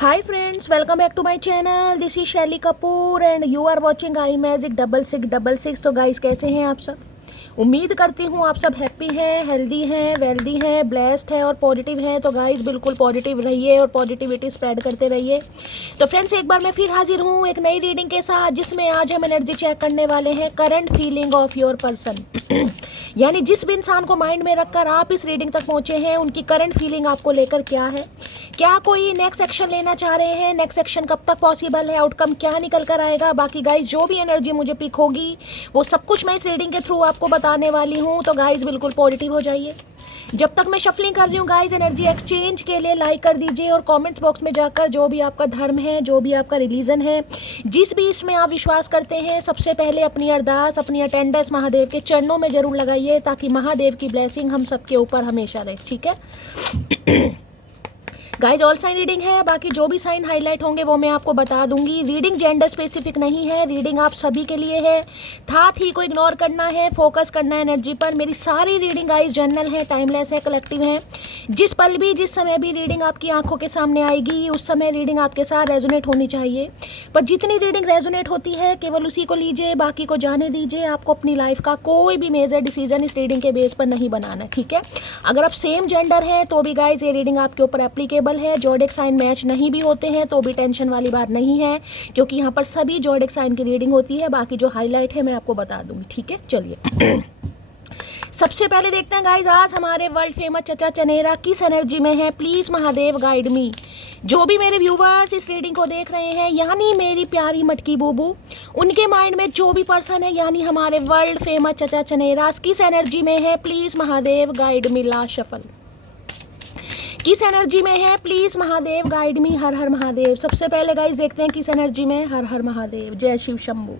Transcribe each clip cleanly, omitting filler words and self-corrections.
Hi friends, welcome back to my channel. This is Shelly Kapoor and you are watching I magic 6666। तो guys कैसे हैं आप सब? उम्मीद करती हूँ आप सब हैप्पी हैं, हेल्दी हैं, वेल्दी हैं, ब्लेस्ड हैं और पॉजिटिव हैं। तो गाइस बिल्कुल पॉजिटिव रहिए और पॉजिटिविटी स्प्रेड करते रहिए। तो फ्रेंड्स एक बार मैं फिर हाजिर हूँ एक नई रीडिंग के साथ, जिसमें आज हम एनर्जी चेक करने वाले हैं current feeling of your person. यानी जिस भी इंसान को माइंड में रखकर आप इस रीडिंग तक पहुँचे हैं, उनकी करंट फीलिंग आपको लेकर क्या है, क्या कोई नेक्स्ट एक्शन लेना चाह रहे हैं, नेक्स्ट एक्शन कब तक पॉसिबल है, आउटकम क्या निकल कर आएगा। बाकी गाइज जो भी एनर्जी मुझे पिक होगी वो सब कुछ मैं इस रीडिंग के थ्रू आपको बताने वाली हूँ। तो गाइज बिल्कुल पॉजिटिव हो जाइए। जब तक मैं शफलिंग कर रही हूँ गाइज, एनर्जी एक्सचेंज के लिए लाइक कर दीजिए और कमेंट्स बॉक्स में जाकर जो भी आपका धर्म है, जो भी आपका रिलीजन है, जिस भी इसमें आप विश्वास करते हैं, सबसे पहले अपनी अरदास, अपनी अटेंडेंस महादेव के चरणों में जरूर लगाइए, ताकि महादेव की ब्लेसिंग हम सबके ऊपर हमेशा रहे। ठीक है गाइज, ऑल साइन रीडिंग है। बाकी जो भी साइन हाईलाइट होंगे वो मैं आपको बता दूंगी। रीडिंग जेंडर स्पेसिफिक नहीं है, रीडिंग आप सभी के लिए है। साथ ही को इग्नोर करना है, फोकस करना है एनर्जी पर। मेरी सारी रीडिंग गाइज जनरल है, टाइमलेस है, कलेक्टिव है। जिस पल भी, जिस समय भी रीडिंग आपकी आंखों के सामने आएगी, उस समय रीडिंग आपके साथ रेजोनेट होनी चाहिए। पर जितनी रीडिंग रेजोनेट होती है केवल उसी को लीजिए, बाकी को जाने दीजिए। आपको अपनी लाइफ का कोई भी मेजर डिसीजन इस रीडिंग के बेस पर नहीं बनाना। ठीक है, अगर आप सेम जेंडर है तो भी गाइज ये रीडिंग आपके ऊपर एप्लीकेबल है। जोडिक साइन मैच नहीं भी होते हैं तो भी टेंशन वाली बात नहीं है, क्योंकि यहाँ पर सभी जोडिक साइन की रीडिंग होती है। बाकी जो हाईलाइट है मैं आपको बता दूंगी। ठीक है, चलिए सबसे पहले देखते हैं गाइज आज हमारे वर्ल्ड फेमस चचा चनेरा किस एनर्जी में है। प्लीज महादेव गाइड मी। जो भी मेरे व्यूवर्स इस रीडिंग को देख रहे हैं, यानी मेरी प्यारी मटकी बूबू, उनके माइंड में जो भी पर्सन है, यानी हमारे वर्ल्ड फेमस चचा चनेरा किस एनर्जी में है, please Mahadev guide me. Last shuffle किस एनर्जी में है, प्लीज महादेव गाइड मी। हर हर महादेव। सबसे पहले गाइस देखते हैं किस एनर्जी में। हर हर महादेव, जय शिव शंभू।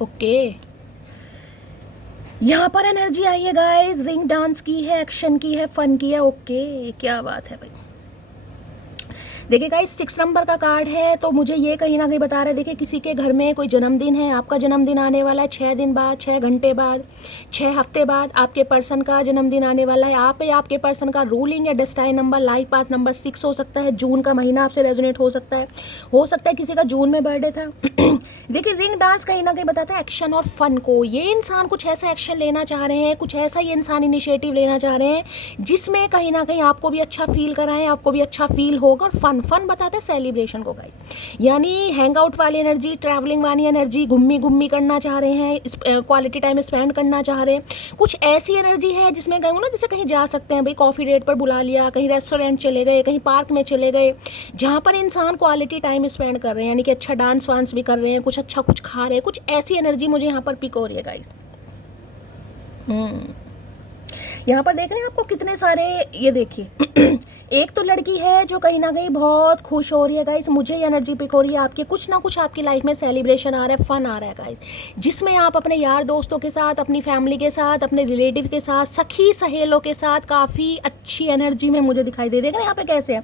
ओके, यहाँ पर एनर्जी आई है गाइस, रिंग डांस की है, एक्शन की है, फन की है। ओके, क्या बात है भाई। देखिए गाइस 6 नंबर का कार्ड है, तो मुझे ये कहीं ना कहीं बता रहा है, देखिए किसी के घर में कोई जन्मदिन है, आपका जन्मदिन आने वाला है 6 दिन बाद, 6 घंटे बाद, 6 हफ्ते बाद आपके पर्सन का जन्मदिन आने वाला है। आप या आपके पर्सन का रूलिंग या destined number life path number 6 हो सकता है। जून का महीना आपसे रेजोनेट हो सकता है किसी का जून में बर्थडे था। देखिए रिंग डांस कहीं ना कहीं बताता है एक्शन और फन को। ये इंसान कुछ ऐसा एक्शन लेना चाह रहे हैं, कुछ ऐसा ये इंसान इनिशिएटिव लेना चाह रहे हैं जिसमें कहीं ना कहीं आपको भी अच्छा फील कराएं, आपको भी अच्छा फील होगा। और फन बताते हैं सेलिब्रेशन को गाइस, यानी हैंग आउट वाली एनर्जी, ट्रैवलिंग वाली एनर्जी, घूमी करना चाह रहे हैं, क्वालिटी टाइम स्पेंड करना चाह रहे हैं। कुछ ऐसी एनर्जी है जिसमें गए ना, जैसे कहीं जा सकते हैं भाई, कॉफी डेट पर बुला लिया, कहीं रेस्टोरेंट चले गए, कहीं पार्क में चले गए, जहाँ पर इंसान क्वालिटी टाइम स्पेंड कर रहे हैं, यानी कि अच्छा डांस वांस भी कर रहे हैं, कुछ अच्छा कुछ खा रहे हैं। कुछ ऐसी एनर्जी मुझे यहाँ पर पिक हो रही है गाइस। यहाँ पर देख रहे हैं आपको कितने सारे, ये देखिए एक तो लड़की है जो कहीं ना कहीं बहुत खुश हो रही है गाइस। मुझे ये एनर्जी पिक हो रही है आपकी, कुछ ना कुछ आपकी लाइफ में सेलिब्रेशन आ रहा है, फन आ रहा है गाइस, जिसमें आप अपने यार दोस्तों के साथ, अपनी फैमिली के साथ, अपने रिलेटिव के साथ, सखी सहेलों के साथ काफ़ी अच्छी एनर्जी में मुझे दिखाई दे देगा। यहाँ पर कैसे है,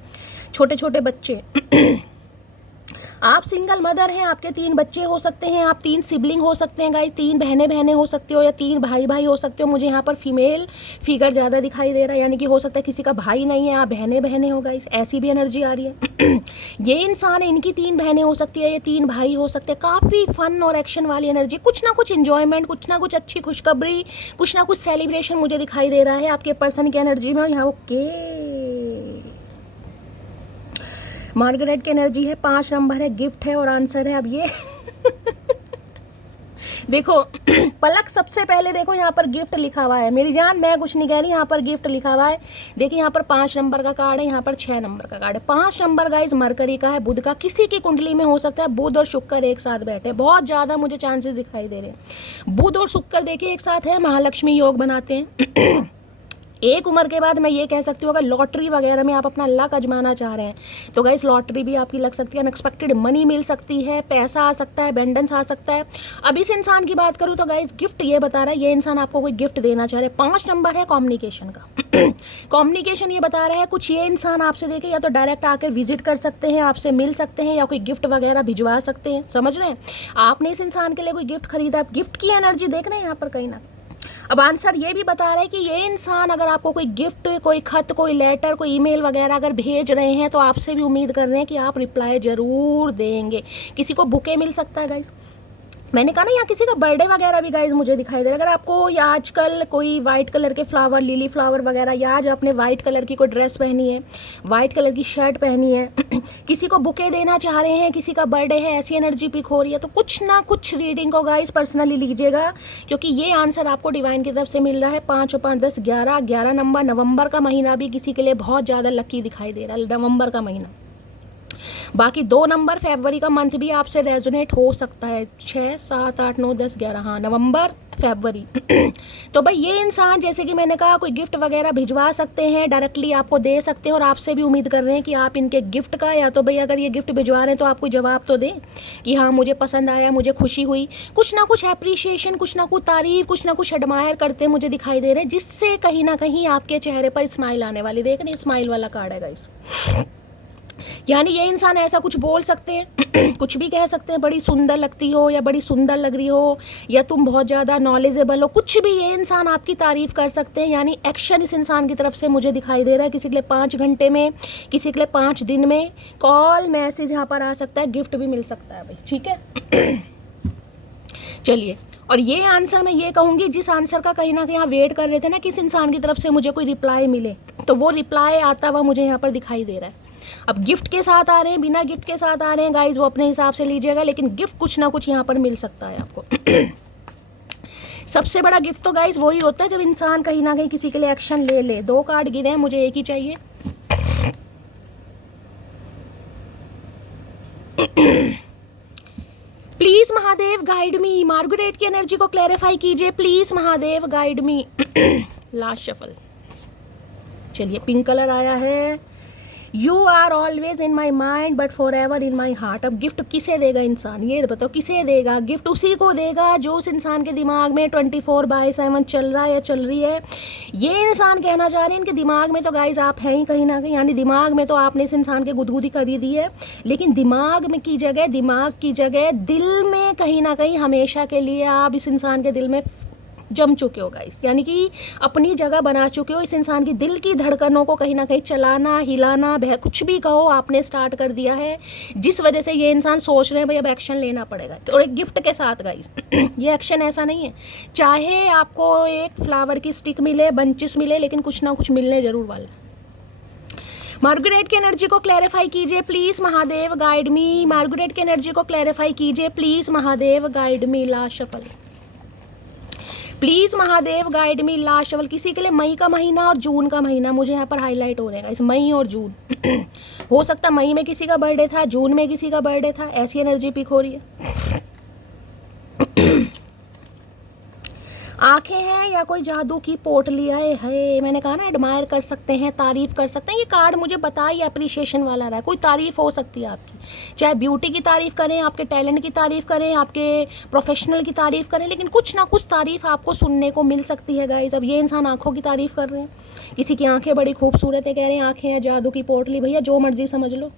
छोटे छोटे बच्चे आप सिंगल मदर हैं, आपके 3 बच्चे हो सकते हैं, आप 3 सिबलिंग हो सकते हैं गाइस, 3 बहनें हो सकते हो, या 3 भाई हो सकते हो। मुझे यहाँ पर फीमेल फिगर ज़्यादा दिखाई दे रहा है, यानी कि हो सकता है किसी का भाई नहीं है, आप बहनें हो गाइस, ऐसी भी एनर्जी आ रही है। ये इंसान है, इनकी 3 बहनें हो सकती है, ये 3 भाई हो सकते हैं। काफ़ी फन और एक्शन वाली एनर्जी, कुछ ना कुछ इंजॉयमेंट, कुछ ना कुछ अच्छी खुशखबरी, कुछ ना कुछ सेलिब्रेशन मुझे दिखाई दे रहा है आपके पर्सन की एनर्जी में। और यहाँ ओके मार्गरेट की एनर्जी है, 5 नंबर है, गिफ्ट है और आंसर है। अब ये देखो पलक, सबसे पहले देखो यहाँ पर गिफ्ट लिखा हुआ है। मेरी जान, मैं कुछ नहीं कह रही, यहाँ पर गिफ्ट लिखा हुआ है। देखिए यहाँ पर 5 नंबर का कार्ड है, यहाँ पर 6 नंबर का कार्ड है। 5 नंबर गाइस मरकरी का है, बुध का, किसी की कुंडली में हो सकता है बुध और शुक्र एक साथ बैठे, बहुत ज़्यादा मुझे चांसेस दिखाई दे रहे हैं। बुध और शुक्र देखिए एक साथ है, महालक्ष्मी योग बनाते हैं। एक उम्र के बाद मैं ये कह सकती हूँ, अगर लॉटरी वगैरह में आप अपना लक आजमाना चाह रहे हैं तो गाइस लॉटरी भी आपकी लग सकती है, अनएक्सपेक्टेड मनी मिल सकती है, पैसा आ सकता है, अबंडेंस आ सकता है। अब इस इंसान की बात करूँ तो गाइस गिफ्ट ये बता रहा है, ये इंसान आपको कोई गिफ्ट देना चाह रहा है। 5 नंबर है कम्युनिकेशन का। कम्युनिकेशन ये बता रहा है, कुछ ये इंसान आपसे देखे या तो डायरेक्ट आकर विजिट कर सकते हैं, आपसे मिल सकते हैं, या कोई गिफ्ट वगैरह भिजवा सकते हैं। समझ रहे हैं, आपने इस इंसान के लिए कोई गिफ्ट खरीदा, गिफ्ट की एनर्जी देख रहे हैं यहाँ पर कहीं ना। अब आंसर ये भी बता रहा है कि ये इंसान अगर आपको कोई गिफ्ट, कोई खत, कोई लेटर, कोई ईमेल वगैरह अगर भेज रहे हैं तो आपसे भी उम्मीद कर रहे हैं कि आप रिप्लाई ज़रूर देंगे। किसी को बुके मिल सकता है गाइस, मैंने कहा ना, यहाँ किसी का बर्थडे वगैरह भी गाइज मुझे दिखाई दे रहा है। अगर आपको या आजकल कोई वाइट कलर के फ्लावर, लिली फ्लावर वगैरह, या आज आपने वाइट कलर की कोई ड्रेस पहनी है, वाइट कलर की शर्ट पहनी है, किसी को बुके देना चाह रहे हैं, किसी का बर्थडे है, ऐसी एनर्जी पिक हो रही है, तो कुछ ना कुछ रीडिंग को गाइज पर्सनली लीजिएगा, क्योंकि ये आंसर आपको डिवाइन की तरफ से मिल रहा है। 5 और 5 10 11 11 नंबर। नवंबर का महीना भी किसी के लिए बहुत ज़्यादा लकी दिखाई दे रहा है, नवंबर का महीना। बाकी 2 नंबर फरवरी का मंथ भी आपसे रेजोनेट हो सकता है, 6 7 8 9 10 11, हाँ नवंबर फरवरी। तो भाई ये इंसान, जैसे कि मैंने कहा, कोई गिफ्ट वगैरह भिजवा सकते हैं, डायरेक्टली आपको दे सकते हैं, और आपसे भी उम्मीद कर रहे हैं कि आप इनके गिफ्ट का, या तो भाई अगर ये गिफ्ट भिजवा रहे हैं तो आपको जवाब तो दें कि हाँ मुझे पसंद आया, मुझे खुशी हुई, कुछ ना कुछ अप्रिशिएशन, कुछ ना कुछ तारीफ, कुछ ना कुछ एडमायर करते मुझे दिखाई दे रहे हैं, जिससे कहीं ना कहीं आपके चेहरे पर स्माइल आने वाली। देख रहे, स्माइल वाला कार्ड है गाइस, यानी ये इंसान ऐसा कुछ बोल सकते हैं, कुछ भी कह सकते हैं, बड़ी सुंदर लगती हो, या बड़ी सुंदर लग रही हो, या तुम बहुत ज़्यादा नॉलेजेबल हो, कुछ भी ये इंसान आपकी तारीफ़ कर सकते हैं। यानी एक्शन इस इंसान की तरफ से मुझे दिखाई दे रहा है। किसी के लिए 5 घंटे में, किसी के लिए 5 दिन में कॉल मैसेज यहाँ पर आ सकता है, गिफ्ट भी मिल सकता है भाई, ठीक है। चलिए, और ये आंसर मैं ये कहूँगी, जिस आंसर का कहीं ना कहीं आप वेट कर रहे थे ना, किस इंसान की तरफ से मुझे कोई रिप्लाई मिले, तो वो रिप्लाई आता हुआ मुझे यहाँ पर दिखाई दे रहा है। अब गिफ्ट के साथ आ रहे हैं, बिना गिफ्ट के साथ आ रहे हैं गाइज, वो अपने हिसाब से लीजिएगा, लेकिन गिफ्ट कुछ ना कुछ यहाँ पर मिल सकता है आपको। सबसे बड़ा गिफ्ट तो गाइज वही होता है जब इंसान कहीं ना कहीं किसी के लिए एक्शन ले ले। 2 कार्ड गिरे हैं, मुझे एक ही चाहिए। Please Mahadev guide me, Margaret की एनर्जी को क्लैरिफाई कीजिए please Mahadev guide me. Last shuffle. चलिए, पिंक कलर आया है। You are always in my mind but for ever in my heart. अब गिफ्ट किसे देगा इंसान, ये बताओ किसे देगा? गिफ्ट उसी को देगा जो उस इंसान के दिमाग में 24/7 चल रहा है या चल रही है। ये इंसान कहना चाह रहे हैं इनके दिमाग में तो गाइज आप हैं ही कहीं ना कहीं, यानी दिमाग में तो आपने इस इंसान के गुदगुदी कर ही दी है, लेकिन दिमाग में की जगह, दिमाग की जगह दिल में कहीं ना कहीं हमेशा के लिए आप इस इंसान के दिल में जम चुके हो गाइस, यानी कि अपनी जगह बना चुके हो। इस इंसान की दिल की धड़कनों को कहीं ना कहीं चलाना, हिलाना, कुछ भी कहो, आपने स्टार्ट कर दिया है, जिस वजह से ये इंसान सोच रहे हैं भाई अब एक्शन लेना पड़ेगा। और एक गिफ्ट के साथ गाइस, ये एक्शन ऐसा नहीं है, चाहे आपको एक फ्लावर की स्टिक मिले, बंचेस मिले, लेकिन कुछ ना कुछ मिलने जरूर वाला है। मार्गरेट की एनर्जी को क्लैरिफाई कीजिए please Mahadev guide me. Margaret की एनर्जी को क्लैरिफाई कीजिए please Mahadev guide me. Last shuffle please Mahadev guide me. Last shuffle. किसी के लिए मई का महीना और जून का महीना मुझे यहाँ पर हाईलाइट हो रहेगा, इस मई और जून। हो सकता है मई में किसी का बर्थडे था, जून में किसी का बर्थडे था, ऐसी एनर्जी पिक हो रही है। आंखें हैं या कोई जादू की पोटली है, मैंने कहा ना एडमायर कर सकते हैं, तारीफ कर सकते हैं। ये कार्ड मुझे बता ही अप्रिशिएशन वाला रहा है, कोई तारीफ हो सकती है आपकी, चाहे ब्यूटी की तारीफ करें, आपके टैलेंट की तारीफ करें, आपके प्रोफेशनल की तारीफ करें, लेकिन कुछ ना कुछ तारीफ आपको सुनने को मिल सकती है गाइज। अब ये इंसान आंखों की तारीफ कर रहे हैं, किसी की आंखें बड़ी खूबसूरत है, कह रहे हैं आंखें हैं जादू की पोटली, भैया जो मर्जी समझ लो।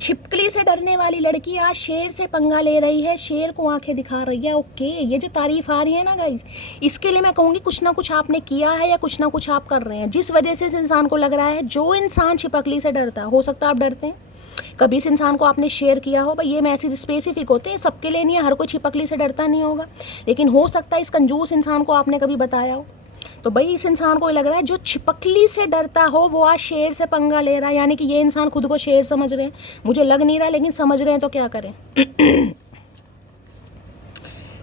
छिपकली से डरने वाली लड़की आज शेर से पंगा ले रही है, शेर को आंखें दिखा रही है। ओके, ये जो तारीफ आ रही है ना गाइज, इसके लिए मैं कहूँगी कुछ ना कुछ आपने किया है या कुछ ना कुछ आप कर रहे हैं, जिस वजह से इस इंसान को लग रहा है। जो इंसान छिपकली से डरता है, हो सकता है आप डरते हैं, कभी इस इंसान को आपने शेयर किया हो। भाई ये मैसेज स्पेसिफिक होते हैं, सबके लिए नहीं है, हर कोई छिपकली से डरता नहीं होगा, लेकिन हो सकता है इस कंजूस इंसान को आपने कभी बताया हो। तो भाई इस इंसान को लग रहा है जो छिपकली से डरता हो वो आज शेर से पंगा ले रहा है, यानी कि ये इंसान खुद को शेर समझ रहे हैं। मुझे लग नहीं रहा, लेकिन समझ रहे हैं, तो क्या करें।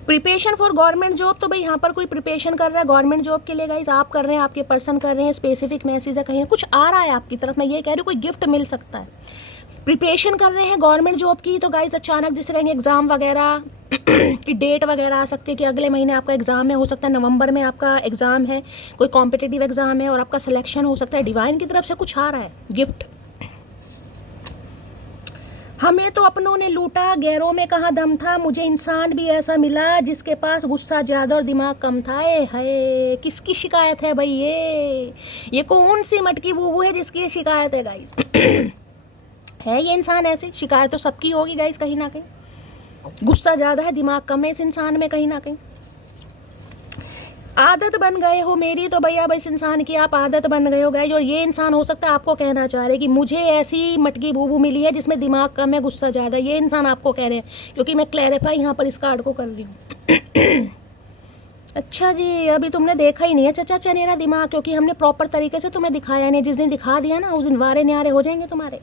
प्रिपरेशन फॉर गवर्नमेंट जॉब, तो भाई यहाँ पर कोई प्रिपरेशन कर रहा है गवर्नमेंट जॉब के लिए गाइज, आप कर रहे हैं, आपके पर्सन कर रहे हैं, स्पेसिफिक मैसेज है, कहीं कुछ आ रहा है आपकी तरफ, मैं ये कह रही हूँ कोई गिफ्ट मिल सकता है। प्रिपरेशन कर रहे हैं गवर्नमेंट जॉब की, तो गाइज अचानक जैसे कहेंगे एग्ज़ाम वगैरह की डेट वगैरह आ सकती है कि अगले महीने आपका एग्ज़ाम है, हो सकता है नवंबर में आपका एग्ज़ाम है, कोई कॉम्पिटिटिव एग्ज़ाम है और आपका सिलेक्शन हो सकता है। डिवाइन की तरफ से कुछ आ रहा है गिफ्ट। हमें तो अपनों ने लूटा, गैरों में कहाँ दम था, मुझे इंसान भी ऐसा मिला जिसके पास गुस्सा ज़्यादा और दिमाग कम था। है किसकी शिकायत है भाई? ये कौन सी मटकी बूबू है जिसकी ये शिकायत है गाइज? है ये इंसान ऐसे? शिकायत तो सबकी होगी गाइज, कहीं ना कहीं गुस्सा ज़्यादा है, दिमाग कम है इस इंसान में कहीं ना कहीं। आदत बन गए हो मेरी, तो भैया अब इस इंसान की आप आदत बन गए हो गाइस। और ये इंसान हो सकता है आपको कहना चाह रहे कि मुझे ऐसी मटकी बूबू मिली है जिसमें दिमाग कम है, गुस्सा ज़्यादा। ये इंसान आपको कह रहे हैं, क्योंकि मैं क्लैरिफाई यहाँ पर इस कार्ड को कर रही हूँ। अच्छा जी, अभी तुमने देखा ही नहीं है चचा चनेरा दिमाग, क्योंकि हमने प्रॉपर तरीके से तुम्हें दिखाया नहीं। जिस दिन दिखा दिया ना, उस दिन वारे न्यारे हो जाएंगे तुम्हारे।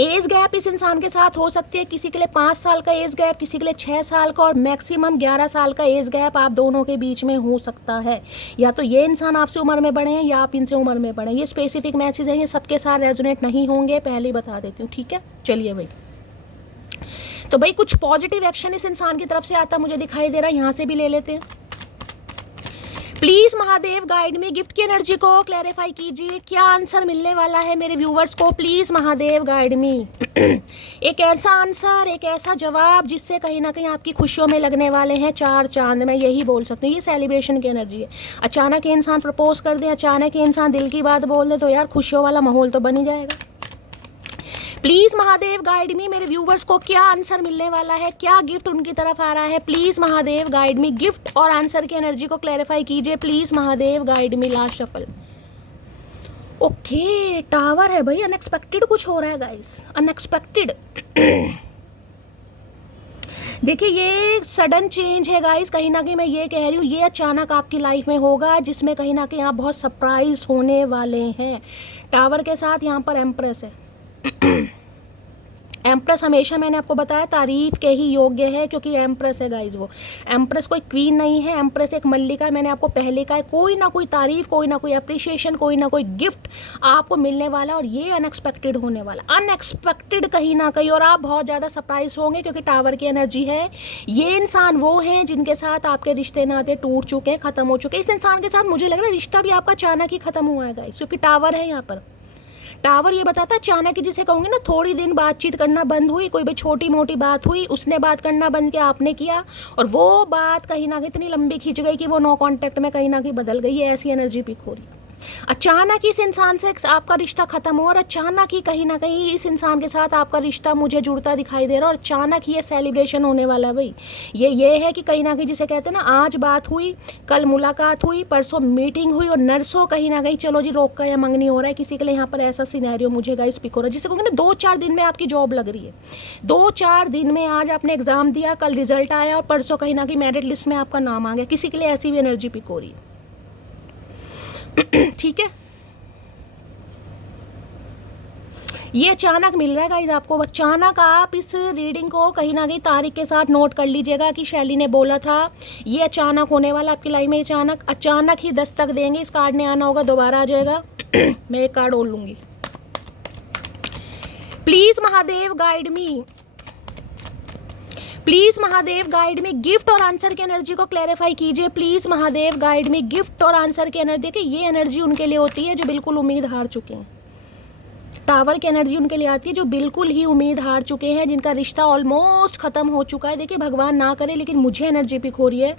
एज गैप इस इंसान के साथ हो सकती है, किसी के लिए 5 साल का एज गैप, किसी के लिए 6 साल का, और मैक्सिमम 11 साल का एज गैप आप दोनों के बीच में हो सकता है। या तो ये इंसान आपसे उम्र में बड़े हैं या आप इनसे उम्र में बड़े हैं। ये स्पेसिफिक मैसेज है, ये सबके साथ रेजोनेट नहीं होंगे, पहले ही बता देती हूँ, ठीक है। चलिए भाई, तो भाई कुछ पॉजिटिव एक्शन इस इंसान की तरफ से आता मुझे दिखाई दे रहा है, यहाँ से भी ले लेते हैं। प्लीज महादेव गाइड में गिफ्ट की एनर्जी को क्लैरिफाई कीजिए, क्या आंसर मिलने वाला है मेरे व्यूवर्स को। प्लीज महादेव गाइड मी एक ऐसा आंसर, एक ऐसा जवाब जिससे कहीं ना कहीं आपकी खुशियों में लगने वाले हैं 4 चांद। मैं यही बोल सकती हूँ, ये सेलिब्रेशन की एनर्जी है। अचानक ये इंसान प्रपोज कर दे, अचानक ये इंसान दिल की बात बोल दे, तो यार खुशियों वाला माहौल तो बन ही जाएगा। प्लीज महादेव गाइड मी, मेरे व्यूवर्स को क्या आंसर मिलने वाला है, क्या गिफ्ट उनकी तरफ आ रहा है। Please Mahadev guide me, gift और आंसर की एनर्जी को क्लैरिफाई कीजिए। Please Mahadev guide me. Last shuffle. Okay, tower है भाई, अनएक्सपेक्टेड कुछ हो रहा है गाइस, अनएक्सपेक्टेड। देखिए ये सडन चेंज है गाइस, कहीं ना कहीं मैं ये कह रही हूँ, ये अचानक आपकी लाइफ में होगा, जिसमें कहीं ना कहीं आप बहुत सरप्राइज होने वाले हैं। टावर के साथ यहाँ पर एम्प्रेस है। एम्प्रेस हमेशा मैंने आपको बताया तारीफ के ही योग्य है, क्योंकि एम्प्रेस है गाइज। वो एम्प्रेस कोई क्वीन नहीं है, एम्प्रेस एक मल्लिका है। मैंने आपको पहले कहा है, कोई ना कोई तारीफ, कोई ना कोई अप्रिशिएशन, कोई ना कोई गिफ्ट आपको मिलने वाला, और ये अनएक्सपेक्टेड होने वाला, अनएक्सपेक्टेड कहीं ना कहीं, और आप बहुत ज़्यादा सरप्राइज होंगे, क्योंकि टावर की एनर्जी है। ये इंसान वो हैं जिनके साथ आपके रिश्ते नाते टूट चुके हैं, खत्म हो चुके हैं। इस इंसान के साथ मुझे लग रहा है रिश्ता भी आपका अचानक ही खत्म हुआ है गाइज, क्योंकि टावर है यहाँ पर। टावर ये बताता है अचानक, जिसे कहूँगी ना, थोड़ी दिन बातचीत करना बंद हुई, कोई भी छोटी मोटी बात हुई, उसने बात करना बंद किया, आपने किया, और वो बात कहीं ना कहीं इतनी लंबी खींच गई कि वो नो कांटेक्ट में कहीं ना कहीं बदल गई। ये ऐसी एनर्जी पिक हो रही है। अचानक ही इस इंसान से आपका रिश्ता खत्म हो, और अचानक ही कहीं ना कहीं इस इंसान के साथ आपका रिश्ता मुझे जुड़ता दिखाई दे रहा है, और अचानक ही ये सेलिब्रेशन होने वाला है भाई। ये है कि कहीं ना कहीं जिसे कहते हैं ना, आज बात हुई, कल मुलाकात हुई, परसों मीटिंग हुई, और नरसों कहीं ना कहीं चलो जी रोक का या मंगनी हो रहा है। किसी के लिए यहाँ पर ऐसा सिनेरियो मुझे गाइस पिक हो रहा है, जिसे कहूँगी ना 2-4 दिन में आपकी जॉब लग रही है। 2-4 दिन में, आज आपने एग्जाम दिया, कल रिजल्ट आया, और परसों कहीं ना कहीं मेरिट लिस्ट में आपका नाम आ गया। किसी के लिए ऐसी भी एनर्जी पिक हो रही है। ठीक है, ये अचानक मिल रहा है गाइज आपको। अचानक आप इस रीडिंग को कहीं ना कहीं तारीख के साथ नोट कर लीजिएगा कि शैली ने बोला था ये अचानक होने वाला आपकी लाइफ में। अचानक ही दस्तक देंगे। इस कार्ड ने आना होगा, दोबारा आ जाएगा। मैं एक कार्ड और लूंगी। Please Mahadev guide me, please Mahadev guide में गिफ्ट और आंसर की एनर्जी को क्लैरिफाई कीजिए। प्लीज महादेव गाइड में गिफ्ट और आंसर की एनर्जी। देखिए ये एनर्जी उनके लिए होती है जो बिल्कुल उम्मीद हार चुके हैं। टावर की एनर्जी उनके लिए आती है जो बिल्कुल ही उम्मीद हार चुके हैं, जिनका रिश्ता ऑलमोस्ट खत्म हो चुका है। देखिए भगवान ना करे, लेकिन मुझे एनर्जी पिक हो रही है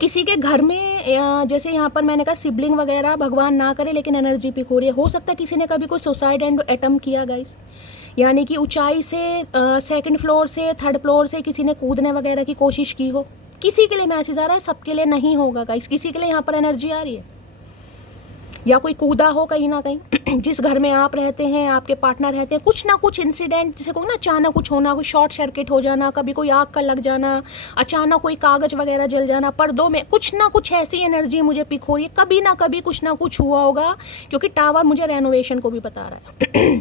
किसी के घर में, जैसे यहाँ पर मैंने कहा सिबलिंग वगैरह, भगवान ना करे लेकिन एनर्जी पिक हो रही है। हो सकता है किसी ने कभी कोई सुसाइड एंड अटेम्प्ट किया गाइस, यानी कि ऊंचाई से 2nd फ्लोर से 3rd फ्लोर से किसी ने कूदने वगैरह की कोशिश की हो। किसी के लिए मैसेज आ रहा है, सबके लिए नहीं होगा गाइस। किसी के लिए यहाँ पर एनर्जी आ रही है, या कोई कूदा हो कहीं ना कहीं। जिस घर में आप रहते हैं, आपके पार्टनर रहते हैं, कुछ ना कुछ इंसिडेंट, जिसे कहूँ ना अचानक कुछ होना, कोई शॉर्ट सर्किट हो जाना, कभी कोई आग का लग जाना, अचानक कोई कागज वगैरह जल जाना, पर्दों में कुछ ना कुछ ऐसी एनर्जी मुझे पिक हो रही है। कभी ना कभी कुछ ना कुछ हुआ होगा, क्योंकि टावर मुझे रेनोवेशन को भी बता रहा है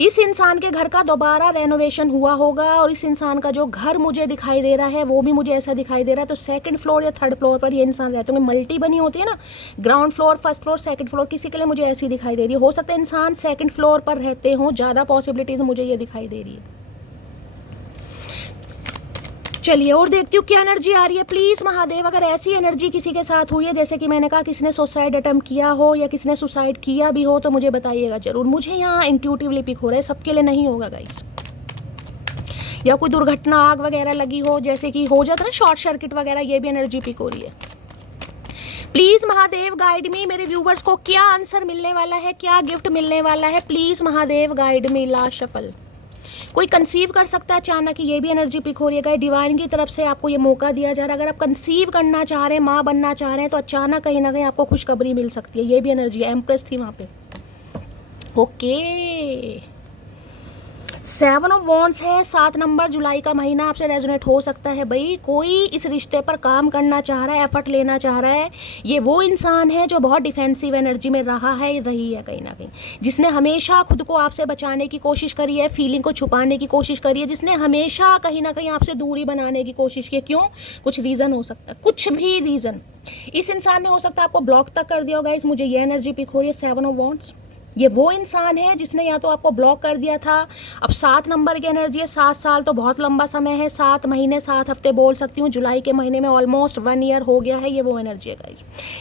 इस इंसान के घर का दोबारा रेनोवेशन हुआ होगा, और इस इंसान का जो घर मुझे दिखाई दे रहा है वो भी मुझे ऐसा दिखाई दे रहा है। तो 2nd फ्लोर या 3rd फ्लोर पर ये इंसान रहते होंगे। मल्टी बनी होती है ना, ground floor, 1st floor, 2nd floor, किसी के लिए मुझे ऐसी दिखाई दे रही है। हो सकता है इंसान 2nd फ्लोर पर रहते हों, ज़्यादा पॉसिबिलिटीज मुझे ये दिखाई दे रही है। चलिए और देखती हूँ क्या एनर्जी आ रही है। प्लीज महादेव, अगर ऐसी एनर्जी किसी के साथ हुई है, जैसे कि मैंने कहा किसी ने सुसाइड अटेम्प्ट किया हो या किसी ने सुसाइड किया भी हो, तो मुझे बताइएगा जरूर। मुझे यहाँ इंट्यूटिवली पिक हो रहा है, सबके लिए नहीं होगा गाइस। या कोई दुर्घटना, आग वगैरह लगी हो, जैसे कि हो जाता है ना शॉर्ट सर्किट वगैरह, ये भी एनर्जी पिक हो रही है। प्लीज महादेव गाइड मी, मेरे व्यूवर्स को क्या आंसर मिलने वाला है, क्या गिफ्ट मिलने वाला है। Please Mahadev guide me. Last shuffle. कोई कंसीव कर सकता है अचानक, ये भी एनर्जी पिक हो रही है गाइस। डिवाइन की तरफ से आपको ये मौका दिया जा रहा है, अगर आप कंसीव करना चाह रहे हैं, माँ बनना चाह रहे हैं, तो अचानक कहीं ना कहीं आपको खुशखबरी मिल सकती है। ये भी एनर्जी है, एम्प्रेस थी वहाँ पे। ओके, 7 ऑफ वॉन्ड्स है, 7 नंबर, जुलाई का महीना आपसे रेजोनेट हो सकता है भाई। कोई इस रिश्ते पर काम करना चाह रहा है, एफर्ट लेना चाह रहा है। ये वो इंसान है जो बहुत डिफेंसिव एनर्जी में रहा है, रही है कहीं ना कहीं, जिसने हमेशा खुद को आपसे बचाने की कोशिश करी है, फीलिंग को छुपाने की कोशिश करी है, जिसने हमेशा कहीं ना कहीं आपसे दूरी बनाने की कोशिश की है। क्यों? कुछ रीज़न हो सकता है, कुछ भी रीज़न। इस इंसान ने हो सकता है आपको ब्लॉक तक कर दिया होगा। इस मुझे ये एनर्जी पिक हो रही है, 7 ऑफ वॉन्ड्स। ये वो इंसान है जिसने या तो आपको ब्लॉक कर दिया था। अब 7 नंबर की एनर्जी है, 7 साल तो बहुत लंबा समय है, 7 महीने 7 हफ्ते बोल सकती हूँ, जुलाई के महीने में ऑलमोस्ट 1 ईयर हो गया है। ये वो एनर्जी है गाइस।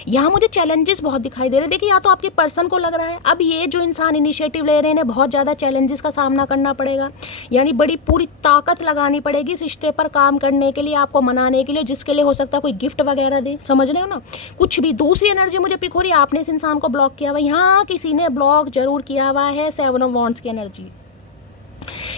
यहाँ मुझे चैलेंजेस बहुत दिखाई दे रहे हैं। देखिए, या तो आपके पर्सन को लग रहा है अब ये जो इंसान इनिशिएटिव ले रहे हैं, बहुत ज़्यादा चैलेंजेस का सामना करना पड़ेगा, यानी बड़ी पूरी ताकत लगानी पड़ेगी इस रिश्ते पर काम करने के लिए, आपको मनाने के लिए, जिसके लिए हो सकता है कोई गिफ्ट वगैरह दे, समझ रहे हो ना, कुछ भी। दूसरी एनर्जी मुझे पिक हो रही है, आपने इस इंसान को ब्लॉक किया हुआ, यहाँ किसी ने ब्लॉक जरूर किया हुआ है। 7 ऑफ वॉन्ड्स की एनर्जी,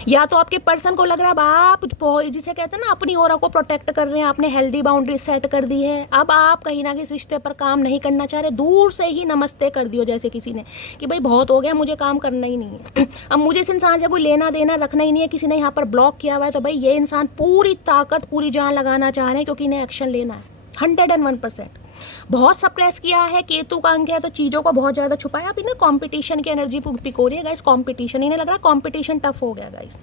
या तो आपके पर्सन को लग रहा है अब आप जिसे कहते हैं ना अपनी ओरा को प्रोटेक्ट कर रहे हैं, आपने हेल्दी बाउंड्री सेट कर दी है, अब आप कहीं ना किसी रिश्ते पर काम नहीं करना चाह रहे, दूर से ही नमस्ते कर दियो जैसे किसी ने कि भाई बहुत हो गया, मुझे काम करना ही नहीं है, अब मुझे इस इंसान से कोई लेना देना रखना ही नहीं है। किसी ने यहाँ पर ब्लॉक किया हुआ है, तो भाई ये इंसान पूरी ताकत पूरी जान लगाना चाह रहे हैं, क्योंकि इन्हें एक्शन लेना है 101%। बहुत सप्रेस किया है, केतु का अंक है, तो चीज़ों को बहुत ज़्यादा छुपाया। अभी ना कंपटीशन की एनर्जी पिक हो रही है गाइस, कंपटीशन, इन्हें लग रहा है कंपटीशन टफ हो गया गाइस।